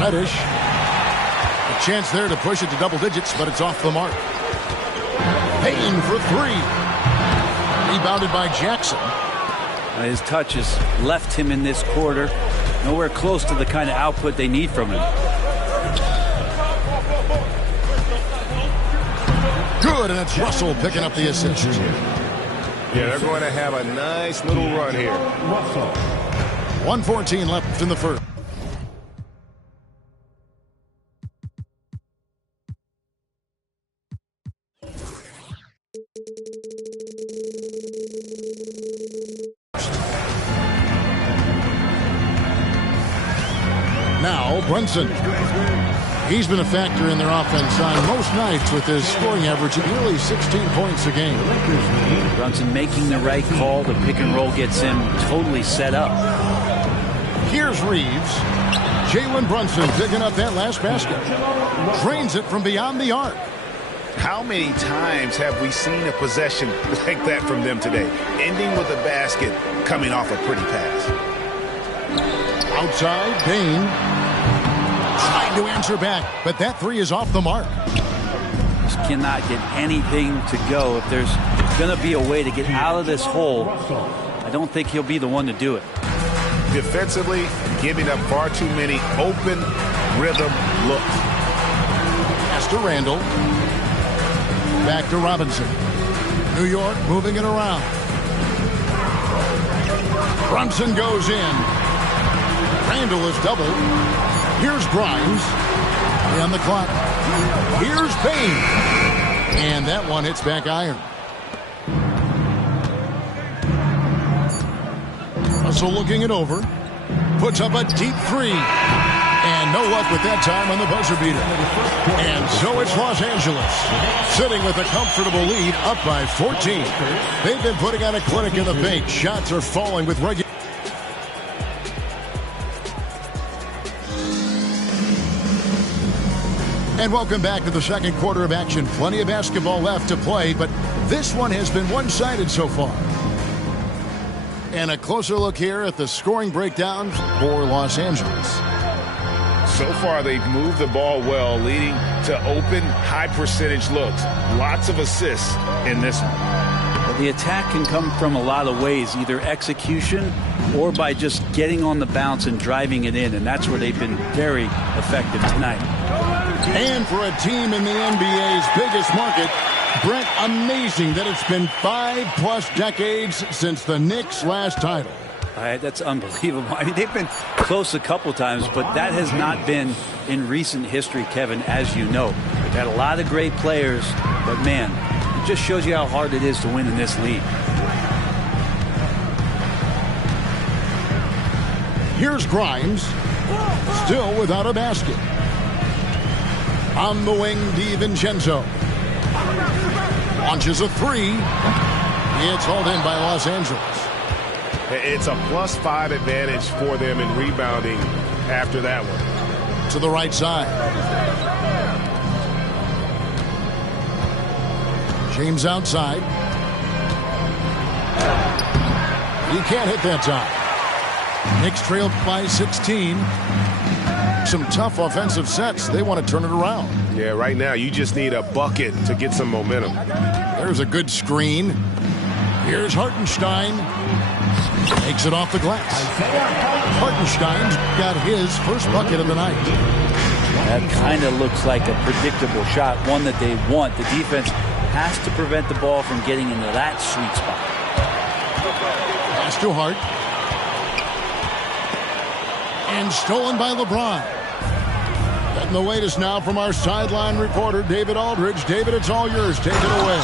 Reddish. A chance there to push it to double digits, but it's off the mark. Payne for three. Rebounded by Jackson. His touch has left him in this quarter. Nowhere close to the kind of output they need from him. Good, and it's Russell picking up the assist. Yeah, they're going to have a nice little run here. Russell. 1:14 left in the first. Now, Brunson. He's been a factor in their offense on most nights with his scoring average of nearly 16 points a game. Brunson making the right call. The pick and roll gets him totally set up. Here's Reeves. Jalen Brunson picking up that last basket. Drains it from beyond the arc. How many times have we seen a possession like that from them today? Ending with a basket coming off a pretty pass. Outside, Bain trying to answer back, but that three is off the mark. Just cannot get anything to go. If there's going to be a way to get out of this hole, I don't think he'll be the one to do it. Defensively, giving up far too many open rhythm looks. Pass to Randall. Back to Robinson. New York moving it around. Brunson goes in. Randall is doubled. Here's Grimes. On the clock. Here's Bain. And that one hits back iron. Russell looking it over. Puts up a deep three. And no luck with that time on the buzzer beater. And so it's Los Angeles, sitting with a comfortable lead, up by 14. They've been putting on a clinic in the paint. Shots are falling with regular. And welcome back to the second quarter of action. Plenty of basketball left to play, but this one has been one-sided so far. And a closer look here at the scoring breakdown for Los Angeles. So far, they've moved the ball well, leading to open, high-percentage looks. Lots of assists in this one. The attack can come from a lot of ways, either execution or by just getting on the bounce and driving it in, and that's where they've been very effective tonight. And for a team in the NBA's biggest market, Brent, amazing that it's been 5+ decades since the Knicks' last title. That's unbelievable. I mean, they've been close a couple times, but that has not been in recent history, Kevin, as you know. They've had a lot of great players, but man, it just shows you how hard it is to win in this league. Here's Grimes, still without a basket. On the wing, DiVincenzo. Launches a three. It's hauled in by Los Angeles. It's a +5 advantage for them in rebounding after that one. To the right side. James outside. He can't hit that time. Knicks trailed by 16. Some tough offensive sets. They want to turn it around. Yeah, right now you just need a bucket to get some momentum. There's a good screen. Here's Hartenstein. Takes it off the glass. Hartenstein's got his first bucket of the night. That kind of looks like a predictable shot, one that they want. The defense has to prevent the ball from getting into that sweet spot. Pass to Hart. And stolen by LeBron. Getting the latest now from our sideline reporter, David Aldridge. David, it's all yours. Take it away.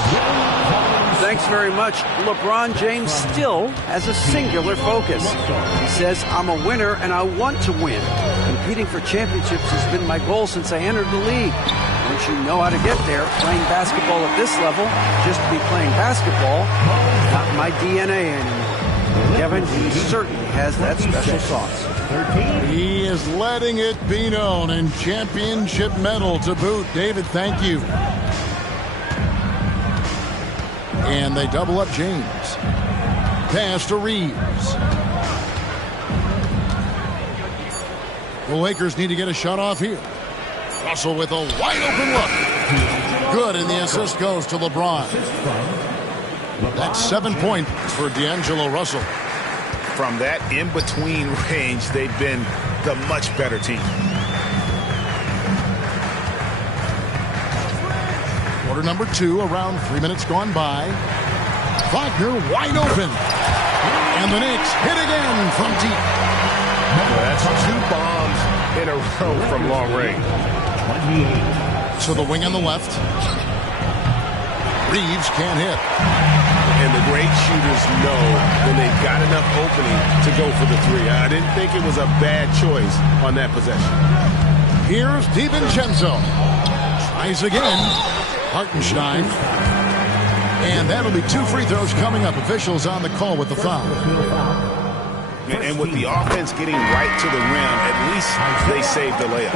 Thanks very much. LeBron James still has a singular focus. He says, I'm a winner and I want to win. Competing for championships has been my goal since I entered the league. Once you know how to get there, playing basketball at this level, just to be playing basketball, not my DNA anymore. Kevin, he certainly has that special sauce. He is letting it be known, and championship medal to boot. David, thank you. And they double up James. Pass to Reeves. The Lakers need to get a shot off here. Russell with a wide open look. Good, and the assist goes to LeBron. That's 7 points for D'Angelo Russell. From that in-between range, they've been the much better team. Quarter number 2, around 3 minutes gone by. Wagner wide open. And the Knicks hit again from deep. That's 2 bombs in a row from long range. So the wing on the left. Reeves can't hit. And the great shooters know when they've got enough opening to go for the three. I didn't think it was a bad choice on that possession. Here's DiVincenzo. Tries again. Hartenstein. And that'll be 2 free throws coming up. Officials on the call with the foul. And with the offense getting right to the rim, at least they saved the layup.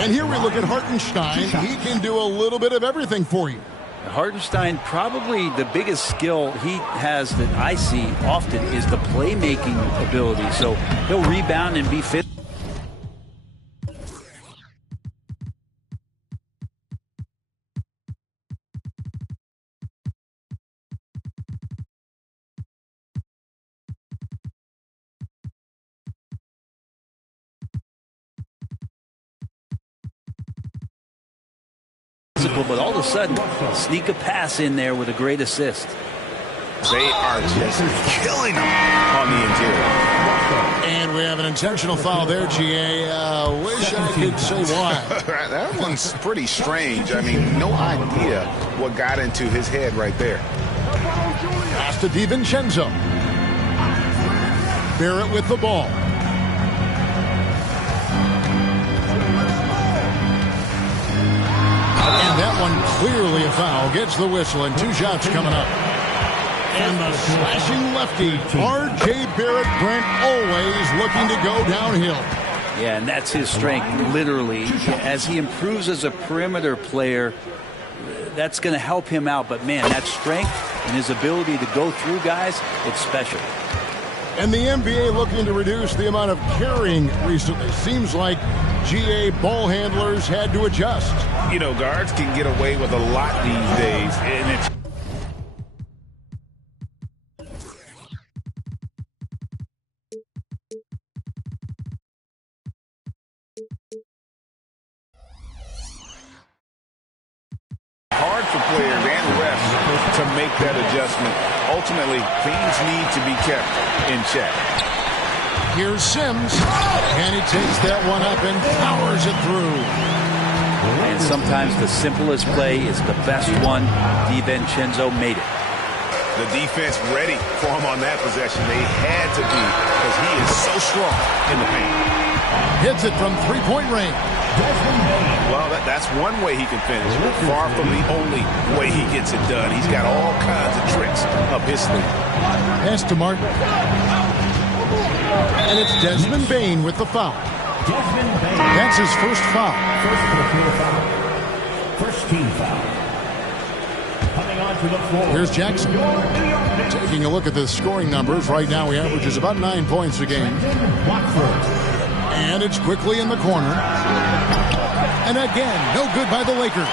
And here we look at Hartenstein. He can do a little bit of everything for you. Hartenstein, probably the biggest skill he has that I see often is the playmaking ability. So he'll rebound and be fit. But all of a sudden, sneak a pass in there with a great assist. They are just killing him on the interior. And we have an intentional foul there, GA. Wish I could say why. That one's pretty strange. I mean, no idea what got into his head right there. Pass to DiVincenzo. Barrett with the ball. And that one clearly a foul. Gets the whistle and 2 shots coming up. And the slashing lefty, R.J. Barrett, Brent, always looking to go downhill. Yeah, and that's his strength, literally. As he improves as a perimeter player, that's going to help him out. But, man, that strength and his ability to go through guys, it's special. And the NBA looking to reduce the amount of carrying recently. Seems like GA ball handlers had to adjust. You know, guards can get away with a lot these days, and it's hard for players and refs to make that adjustment. Ultimately, things need to be kept in check. Here's Sims, and he takes that one up and powers it through. And sometimes the simplest play is the best one. DiVincenzo made it. The defense ready for him on that possession. They had to be, because he is so strong in the paint. Hits it from three-point range. Well, that's one way he can finish, but far from the only way he gets it done. He's got all kinds of tricks up his sleeve. Pass to Martin. And it's Desmond Bane with the foul. That's his first foul. First team foul. Coming onto the floor. Here's Jackson. Taking a look at the scoring numbers. Right now he averages about 9 points a game. And it's quickly in the corner. And again, no good by the Lakers.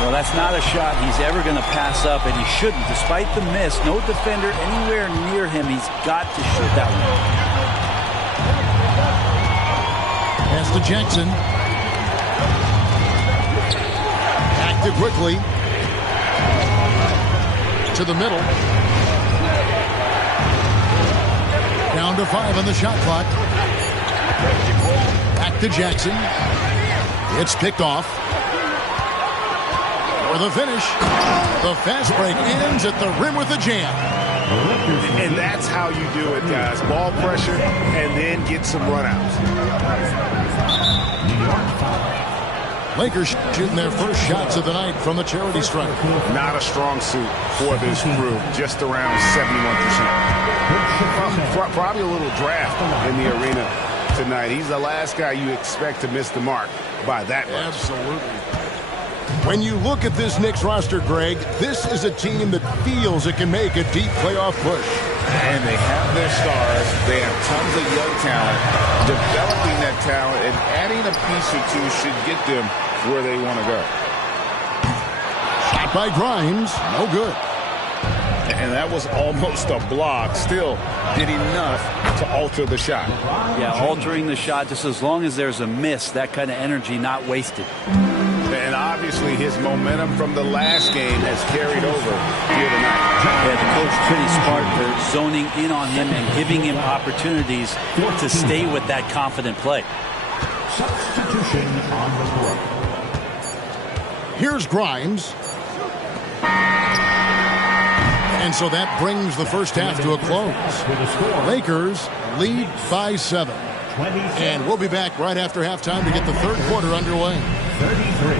Well, that's not a shot he's ever going to pass up, and he shouldn't. Despite the miss, no defender anywhere near him. He's got to shoot that one. Pass to Jackson. Active quickly. To the middle. Down to 5 on the shot clock. Back to Jackson. It's picked off. For the finish. The fast break ends at the rim with a jam. And that's how you do it, guys. Ball pressure and then get some runouts. Lakers shooting their first shots of the night from the charity stripe. Not a strong suit for this group. Just around 71%. Probably a little draft in the arena tonight. He's the last guy you expect to miss the mark by that much. Absolutely. When you look at this Knicks roster, Greg, this is a team that feels it can make a deep playoff push. And they have their stars. They have tons of young talent. Developing that talent and adding a piece or two should get them where they want to go. Shot by Grimes, no good. And that was almost a block. Still did enough to alter the shot. Yeah, altering the shot, just as long as there's a miss, that kind of energy not wasted. And obviously his momentum from the last game has carried over here tonight. Yeah, the coach pretty smart for zoning in on him and giving him opportunities to stay with that confident play. Substitution on the court. Here's Grimes. And so that brings the first half to a close. Lakers lead by 7. And we'll be back right after halftime to get the third quarter underway. 33.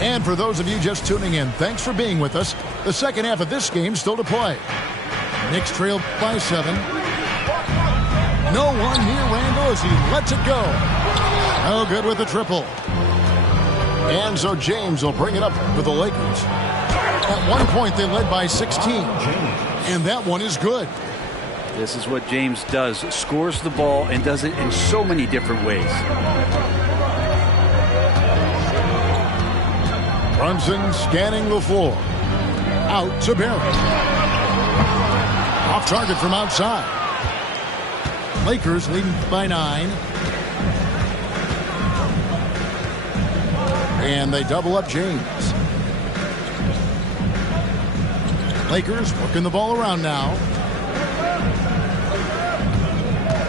And for those of you just tuning in, thanks for being with us. The second half of this game still to play. Knicks trail by 7. No one near Randall as he lets it go. Oh, good with the triple. And so James will bring it up for the Lakers. At one point, they led by 16. And that one is good. This is what James does. Scores the ball and does it in so many different ways. Brunson scanning the floor. Out to Barrett. Off target from outside. Lakers leading by 9. And they double up James. Lakers working the ball around now.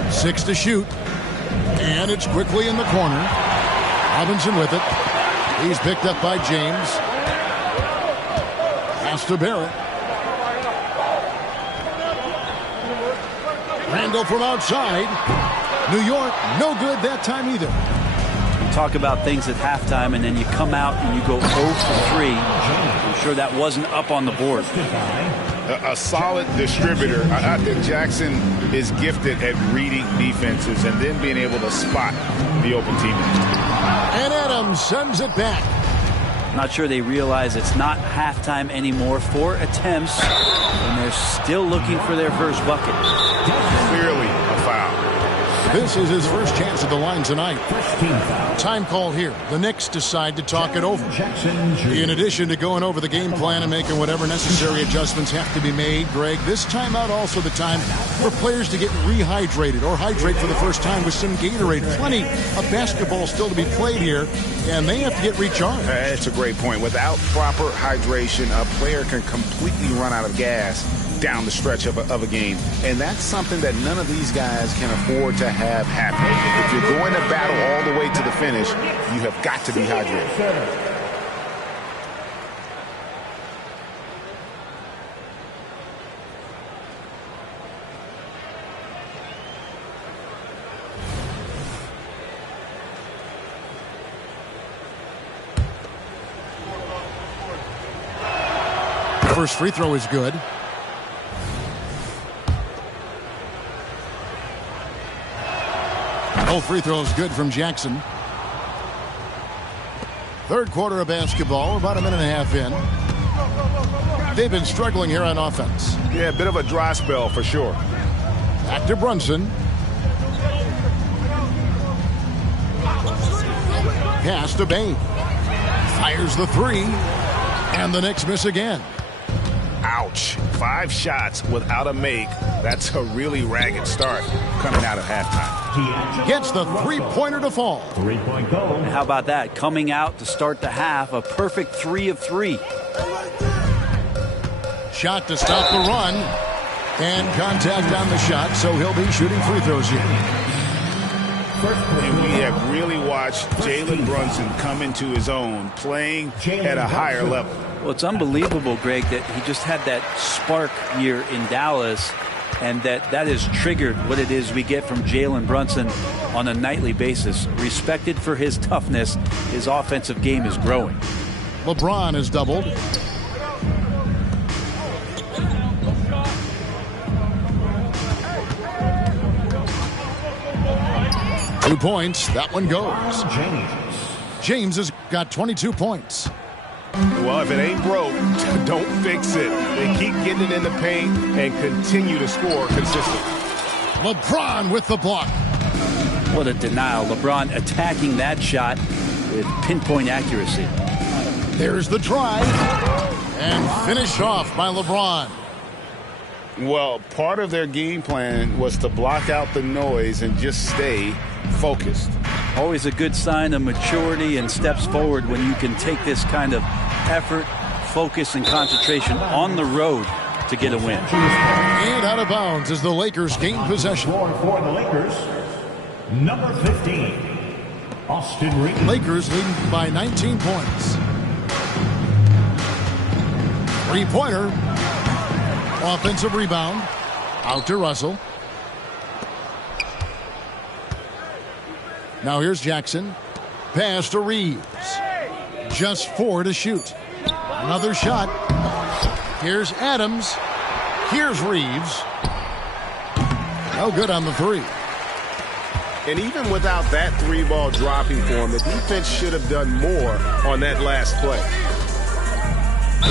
6 to shoot. And it's quickly in the corner. Robinson with it. He's picked up by James. Pass to Barrett. Randall from outside. New York, no good that time either. Talk about things at halftime, and then you come out and you go 0 for 3. I'm sure that wasn't up on the board. A solid distributor. I think Jackson is gifted at reading defenses and then being able to spot the open teammate. And Adams sends it back. Not sure they realize it's not halftime anymore. 4 attempts, and they're still looking for their first bucket. Clearly a foul. This is his first chance at the line tonight. Time call here. The Knicks decide to talk it over. In addition to going over the game plan and making whatever necessary adjustments have to be made, Greg, this timeout also the time for players to get rehydrated or hydrate for the first time with some Gatorade. Plenty of basketball still to be played here, and they have to get recharged. That's a great point. Without proper hydration, a player can completely run out of gas down the stretch of a game. And that's something that none of these guys can afford to have happen. If you're going to battle all the way to the finish, you have got to be hydrated. First free throw is good. Both free throws good from Jackson. Third quarter of basketball, about a minute and a half in. They've been struggling here on offense. Yeah, a bit of a dry spell for sure. Back to Brunson. Pass to Bain. Fires the 3. And the Knicks miss again. Ouch. 5 shots without a make. That's a really ragged start coming out of halftime. Gets the three-pointer to fall. 3-point goal. And how about that? Coming out to start the half, a perfect 3 of 3. Shot to stop the run. And contact on the shot, so he'll be shooting free throws here. And we have really watched Jalen Brunson come into his own, playing at a higher level. Well, it's unbelievable, Greg, that he just had that spark here in Dallas, and that has triggered what it is we get from Jalen Brunson on a nightly basis. Respected for his toughness, his offensive game is growing. LeBron is doubled. Two points. That one goes. James has got 22 points. Well, if it ain't broke, don't fix it. They keep getting it in the paint and continue to score consistently. LeBron with the block. What a denial. LeBron attacking that shot with pinpoint accuracy. There's the try. And finished off by LeBron. Well, part of their game plan was to block out the noise and just stay focused. Always a good sign of maturity and steps forward when you can take this kind of effort, focus, and concentration on the road to get a win. And out of bounds as the Lakers gain possession. For the Lakers, number 15, Austin Reeves. Lakers leading by 19 points. Three-pointer. Offensive rebound. Out to Russell. Now here's Jackson. Pass to Reeves. Just 4 to shoot. Another shot. Here's Adams. Here's Reeves. No good on the 3. And even without that 3-ball dropping for him, the defense should have done more on that last play.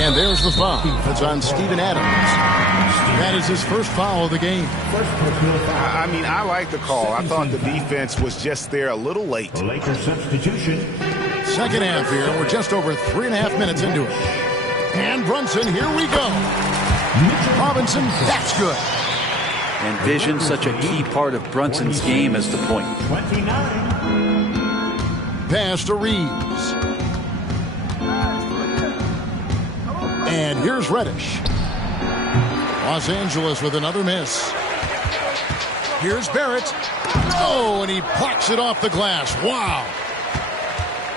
And there's the foul. That's on Steven Adams. That is his first foul of the game. I mean, I like the call. I thought the defense was just there a little late. Lakers substitution. Second half here. We're just over 3.5 minutes into it. And Brunson, here we go. Robinson, that's good. And vision, such a key part of Brunson's game as the point. 29. Pass to Reeves. And here's Reddish. Los Angeles with another miss. Here's Barrett. Oh, and he plucks it off the glass. Wow.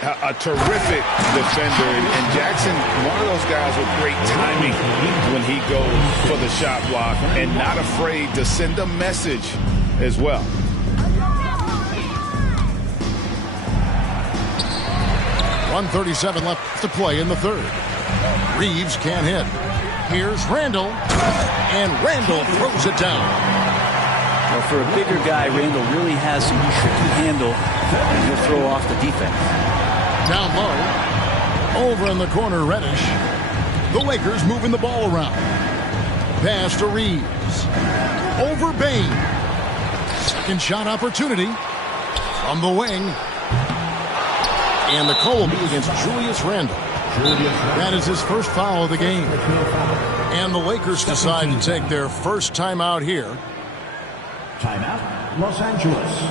A terrific defender. And Jackson, one of those guys with great timing when he goes for the shot block and not afraid to send a message as well. .137 left to play in the third. Reeves can't hit. Here's Randall. And Randall throws it down. Well, for a bigger guy, Randall really has some tricky handle, and he'll throw off the defense. Down low. Over in the corner, Reddish. The Lakers moving the ball around. Pass to Reeves. Over Bain. Second shot opportunity. From the wing. And the call will be against Julius Randle. That is his first foul of the game. And the Lakers decide to take their first timeout here. Timeout, Los Angeles.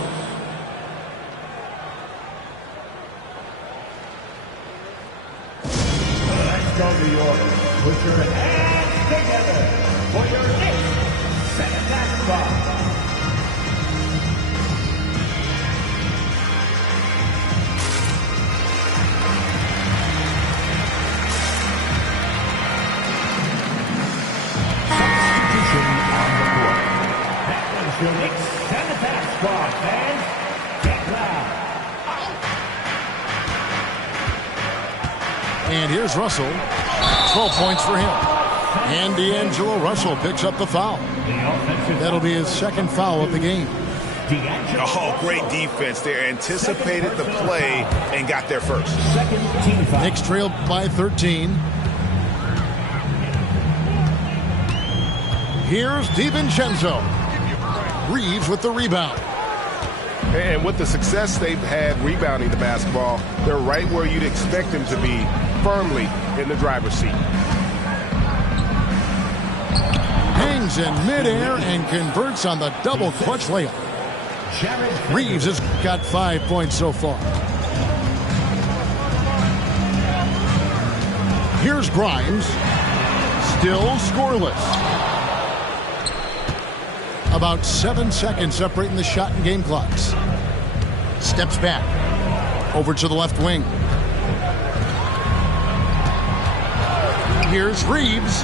Let's go, New York. Put your hands together for your next second basketball. Your Knicks send the pass squad, fans. Get loud. And here's Russell. 12 points for him. And D'Angelo Russell picks up the foul. That'll be his second foul of the game. Oh, great defense there. Anticipated the play and got there first. Knicks trail by 13. Here's DiVincenzo. Reeves with the rebound. And with the success they've had rebounding the basketball, they're right where you'd expect them to be, firmly in the driver's seat. Hangs in midair and converts on the double clutch layup. Reeves has got 5 points so far. Here's Grimes. Still scoreless. About 7 seconds separating the shot and game clocks. Steps back. Over to the left wing. Here's Reeves.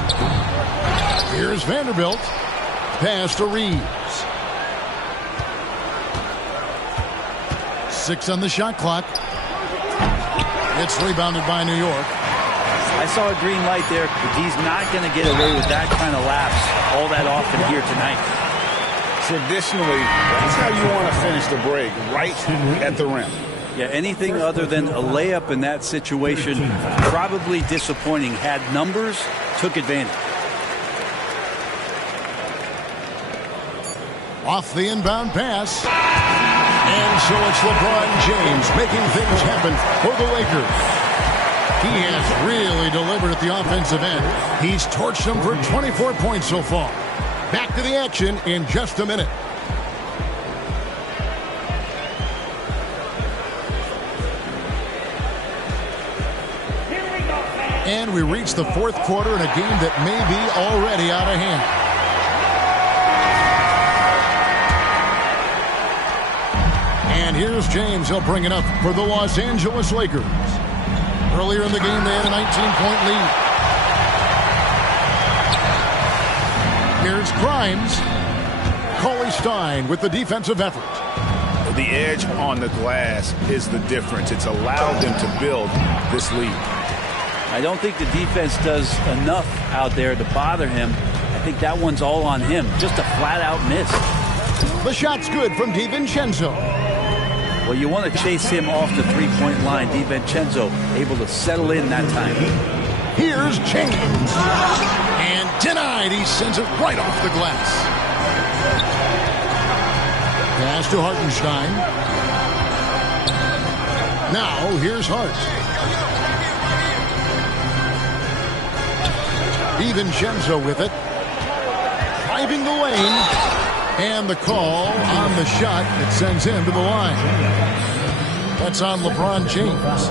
Here's Vanderbilt. Pass to Reeves. 6 on the shot clock. It's rebounded by New York. I saw a green light there, but he's not going to get away with that kind of lapse all that often here tonight. Traditionally, that's how you want to finish the break, right at the rim. Yeah, anything other than a layup in that situation, probably disappointing. Had numbers, took advantage. Off the inbound pass. And so it's LeBron James making things happen for the Lakers. He has really delivered at the offensive end. He's torched them for 24 points so far. Back to the action in just a minute. And we reach the fourth quarter in a game that may be already out of hand. And here's James. He'll bring it up for the Los Angeles Lakers. Earlier in the game, they had a 19-point lead. Here's Grimes. Cauley Stein with the defensive effort. The edge on the glass is the difference. It's allowed them to build this lead. I don't think the defense does enough out there to bother him. I think that one's all on him. Just a flat-out miss. The shot's good from DiVincenzo. Well, you want to chase him off the three-point line. DiVincenzo able to settle in that time. Here's James. And denied. He sends it right off the glass. Pass to Hartenstein. Now, here's Hart. DiVincenzo with it. Driving the lane. And the call on the shot that sends him to the line. That's on LeBron James.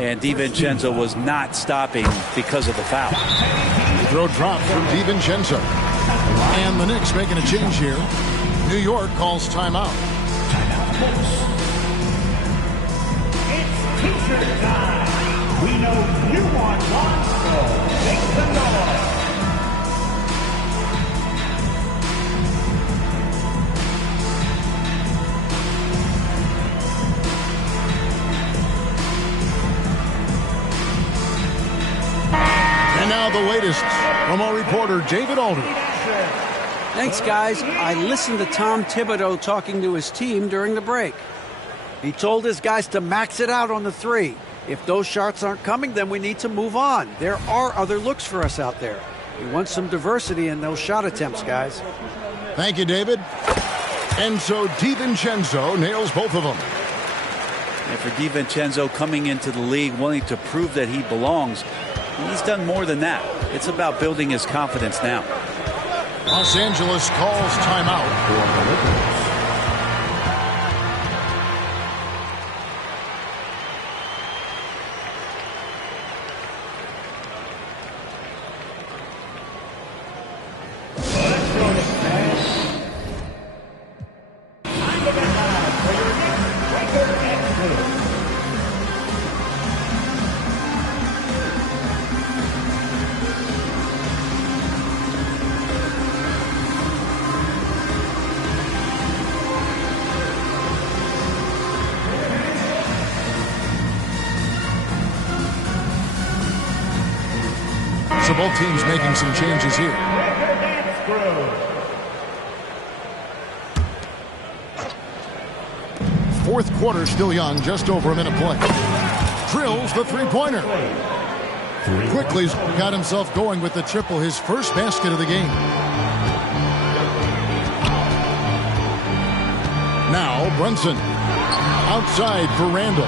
And DiVincenzo was not stopping because of the foul. The throw dropped from DiVincenzo. And the Knicks making a change here. New York calls timeout. It's t-shirt time. We know you want one, so make some noise. And now the latest from our reporter, David Aldridge. Thanks, guys. I listened to Tom Thibodeau talking to his team during the break. He told his guys to max it out on the three. If those shots aren't coming, then we need to move on. There are other looks for us out there. We want some diversity in those shot attempts, guys. Thank you, David. And so DiVincenzo nails both of them. And for DiVincenzo coming into the league wanting to prove that he belongs, he's done more than that. It's about building his confidence now. Los Angeles calls timeout for the Lakers. So both teams making some changes here. Fourth quarter still young, just over a minute play. Drills the three-pointer. Quickly got himself going with the triple, his first basket of the game. Now Brunson outside for Randall.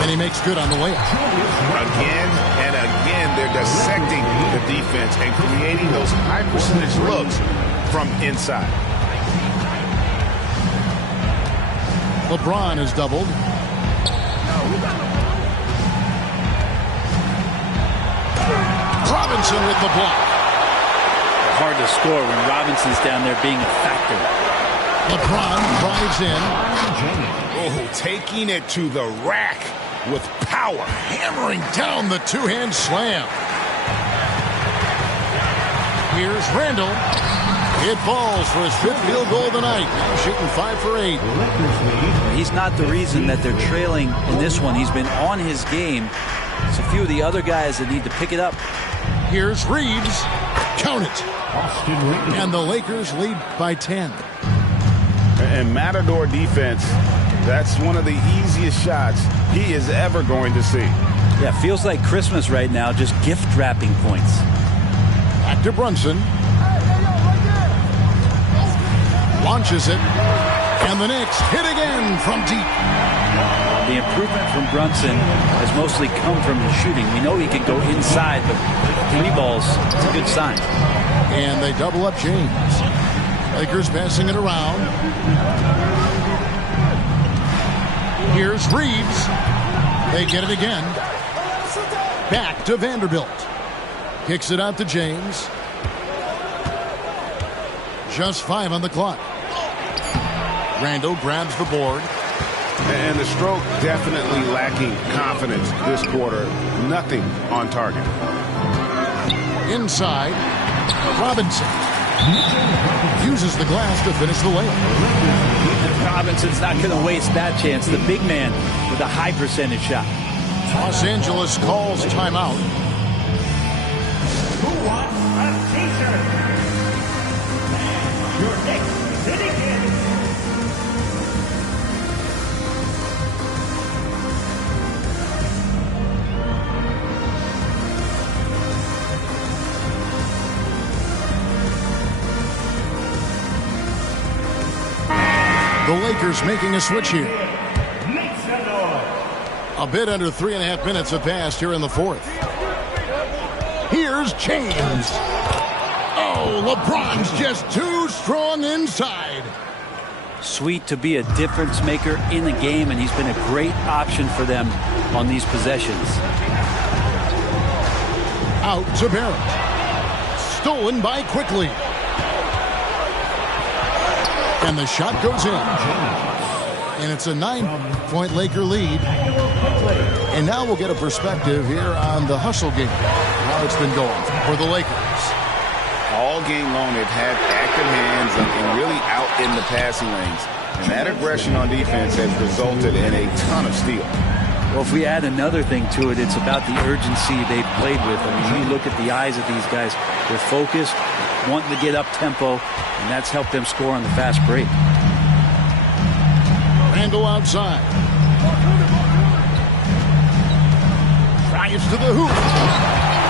And he makes good on the layup. Again and again, they're dissecting the defense and creating those high percentage looks from inside. LeBron is doubled. Robinson with the block. Hard to score when Robinson's down there being a factor. LeBron drives in. Oh, taking it to the rack with power. Hammering down the two-hand slam. Here's Randall. It falls for his fifth field goal of the night. Now shooting 5 for 8. He's not the reason that they're trailing in this one. He's been on his game. It's a few of the other guys that need to pick it up. Here's Reeves. Count it. And the Lakers lead by 10. And Matador defense, that's one of the easiest shots he is ever going to see. Yeah, feels like Christmas right now, just gift wrapping points. Back to Brunson. Launches it. And the Knicks hit again from deep. The improvement from Brunson has mostly come from his shooting. We know he can go inside, but three balls, it's a good sign. And they double up James. Lakers passing it around. Here's Reeves. They get it again. Back to Vanderbilt. Kicks it out to James. Just 5 on the clock. Randall grabs the board. And the stroke definitely lacking confidence this quarter. Nothing on target. Inside. Robinson. Uses the glass to finish the layup. Robinson's not going to waste that chance. The big man with a high percentage shot. Los Angeles calls timeout. Who wants a t-shirt? The Lakers making a switch here. A bit under 3.5 minutes have passed here in the fourth. Here's James. Oh, LeBron's just too strong inside. Sweet to be a difference maker in the game, and he's been a great option for them on these possessions. Out to Barrett. Stolen by Quickly. And the shot goes in. And it's a 9-point Laker lead. And now we'll get a perspective here on the hustle game. How it's been going for the Lakers. All game long, they've had active hands and really out in the passing lanes. And that aggression on defense has resulted in a ton of steals. Well, if we add another thing to it, it's about the urgency they've played with. I mean, you look at the eyes of these guys. They're focused, wanting to get up tempo, and that's helped them score on the fast break. Randall outside. Drives to the hoop.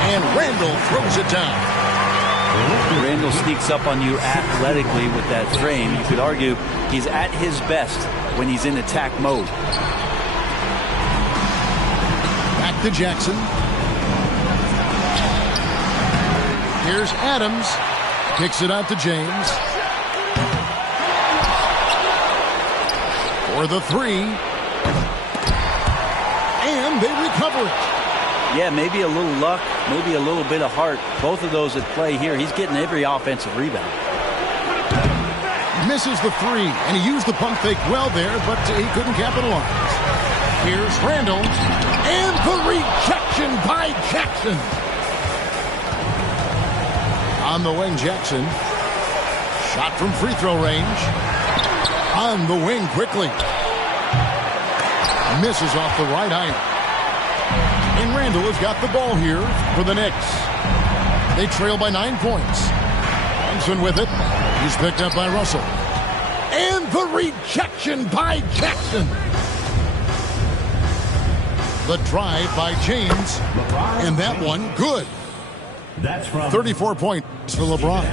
And Randall throws it down. Randall sneaks up on you athletically with that frame. You could argue he's at his best when he's in attack mode. Back to Jackson. Here's Adams. Kicks it out to James. For the three. And they recover it. Yeah, maybe a little luck, maybe a little bit of heart. Both of those at play here. He's getting every offensive rebound. Misses the three, and he used the pump fake well there, but he couldn't capitalize. Here's Randall, and the rejection by Jackson. On the wing, Jackson. Shot from free throw range. On the wing quickly. Misses off the right iron. And Randall has got the ball here for the Knicks. They trail by 9 points. Thompson with it. He's picked up by Russell. And the rejection by Jackson. The drive by James. And that one good. That's from 34 points for LeBron.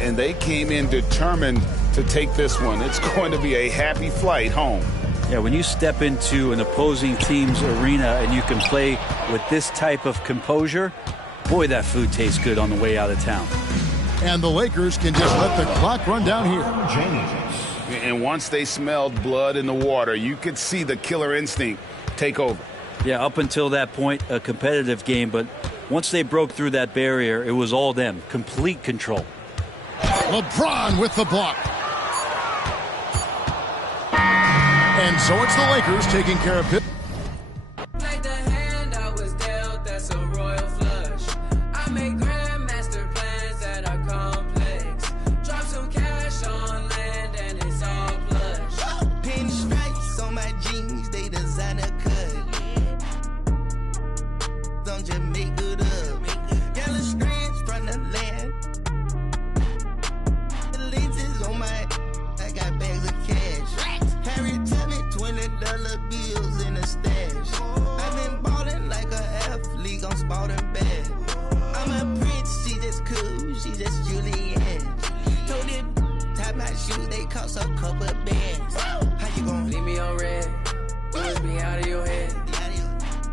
And they came in determined to take this one. It's going to be a happy flight home. Yeah, when you step into an opposing team's arena and you can play with this type of composure, boy, that food tastes good on the way out of town. And the Lakers can just let the clock run down here. And once they smelled blood in the water, you could see the killer instinct take over. Yeah, up until that point, a competitive game, but once they broke through that barrier, it was all them. Complete control. LeBron with the block. And so it's the Lakers taking care of it. Like the hand I was dealt, that's a royal flush. I make grandmaster plans that are complex. Drop some cash on land and it's all plush. Pinstripes on my jeans, they designer cut. Don't just make it up. Yellow strands from the land. The lenses on my, I got bags of cash. Harry tell me $20 bills in a stash. I've been ballin' like an athlete on Spalding bad. I'm a prince, she just cool, she just Julianne. Told it, tie my shoes, they cost a couple bands. How you gon' Leave me on red, you must be out of your head.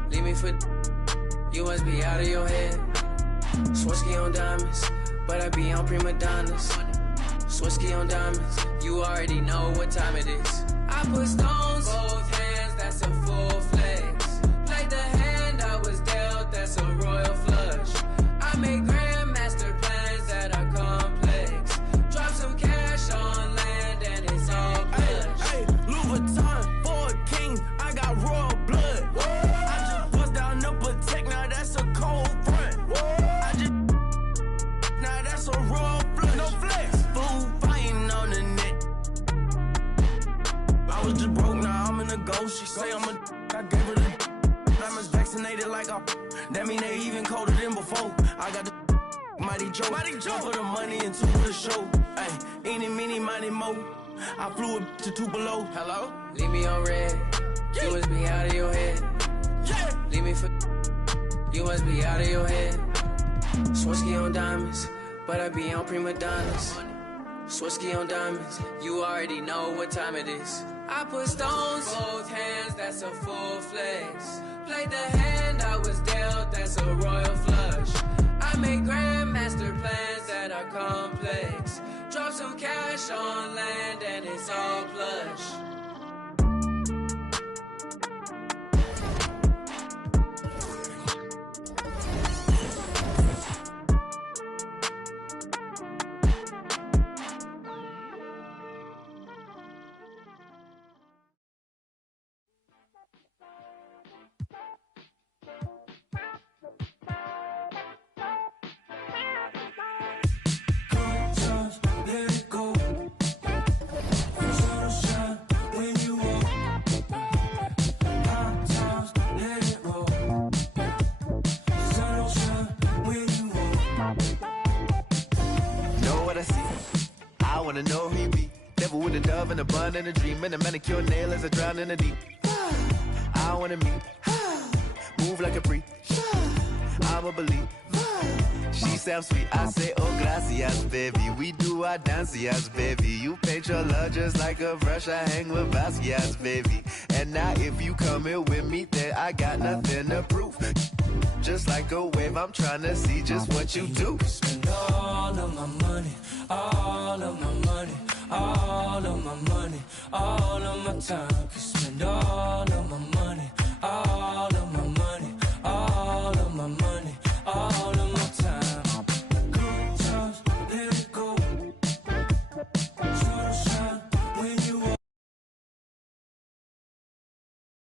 Leave me for, you must be out of your head. Swirsky on diamonds, but I be on prima donnas. Swirsky on diamonds, you already know what time it is. I put stones, both hands, that's a full flex. Like the hand I was dealt, that's a royal flush. I make grandmaster plans that are complex. Drop some cash on land and it's all plush. Hey, Louis Vuitton for a king, I got royal blood. I just bust down the Protect, now that's a cold front. Now that's a royal blood, no flex. Fool fighting on the net. I was just broke, now I'm in a ghost. She say I'm a I gave her the I'm as vaccinated like a that mean they even colder than before. I got the Mighty Joe. One for the money and two for the show. Ay, eeny, meeny, miny, mo. I flew it to Tupelo. Hello? Leave me on red, you must be out of your head. Yeah. Leave me for, you must be out of your head. Swirsky on diamonds, but I be on prima donnas. Swisky on diamonds, you already know what time it is. I put stones, both hands, that's a full flex. Played the hand I was dealt, that's a royal flush. I make grandmaster plans that are complex. Drop some cash on land and it's all plush. Know who he be. Devil with a dove and a bun and a dream and a manicure nail as I drown in the deep. I wanna meet, move like a freak. I'ma believe. She sounds sweet. I say, oh gracias, baby. We do our dancias, baby. You paint your love just like a brush. I hang with Basquiat's, baby. And now if you come here with me, then I got nothing to prove. Just like a wave, I'm trying to see just what you do. Spend all of my money, all of my money, all of my money, all of my time. Could spend all of my money, all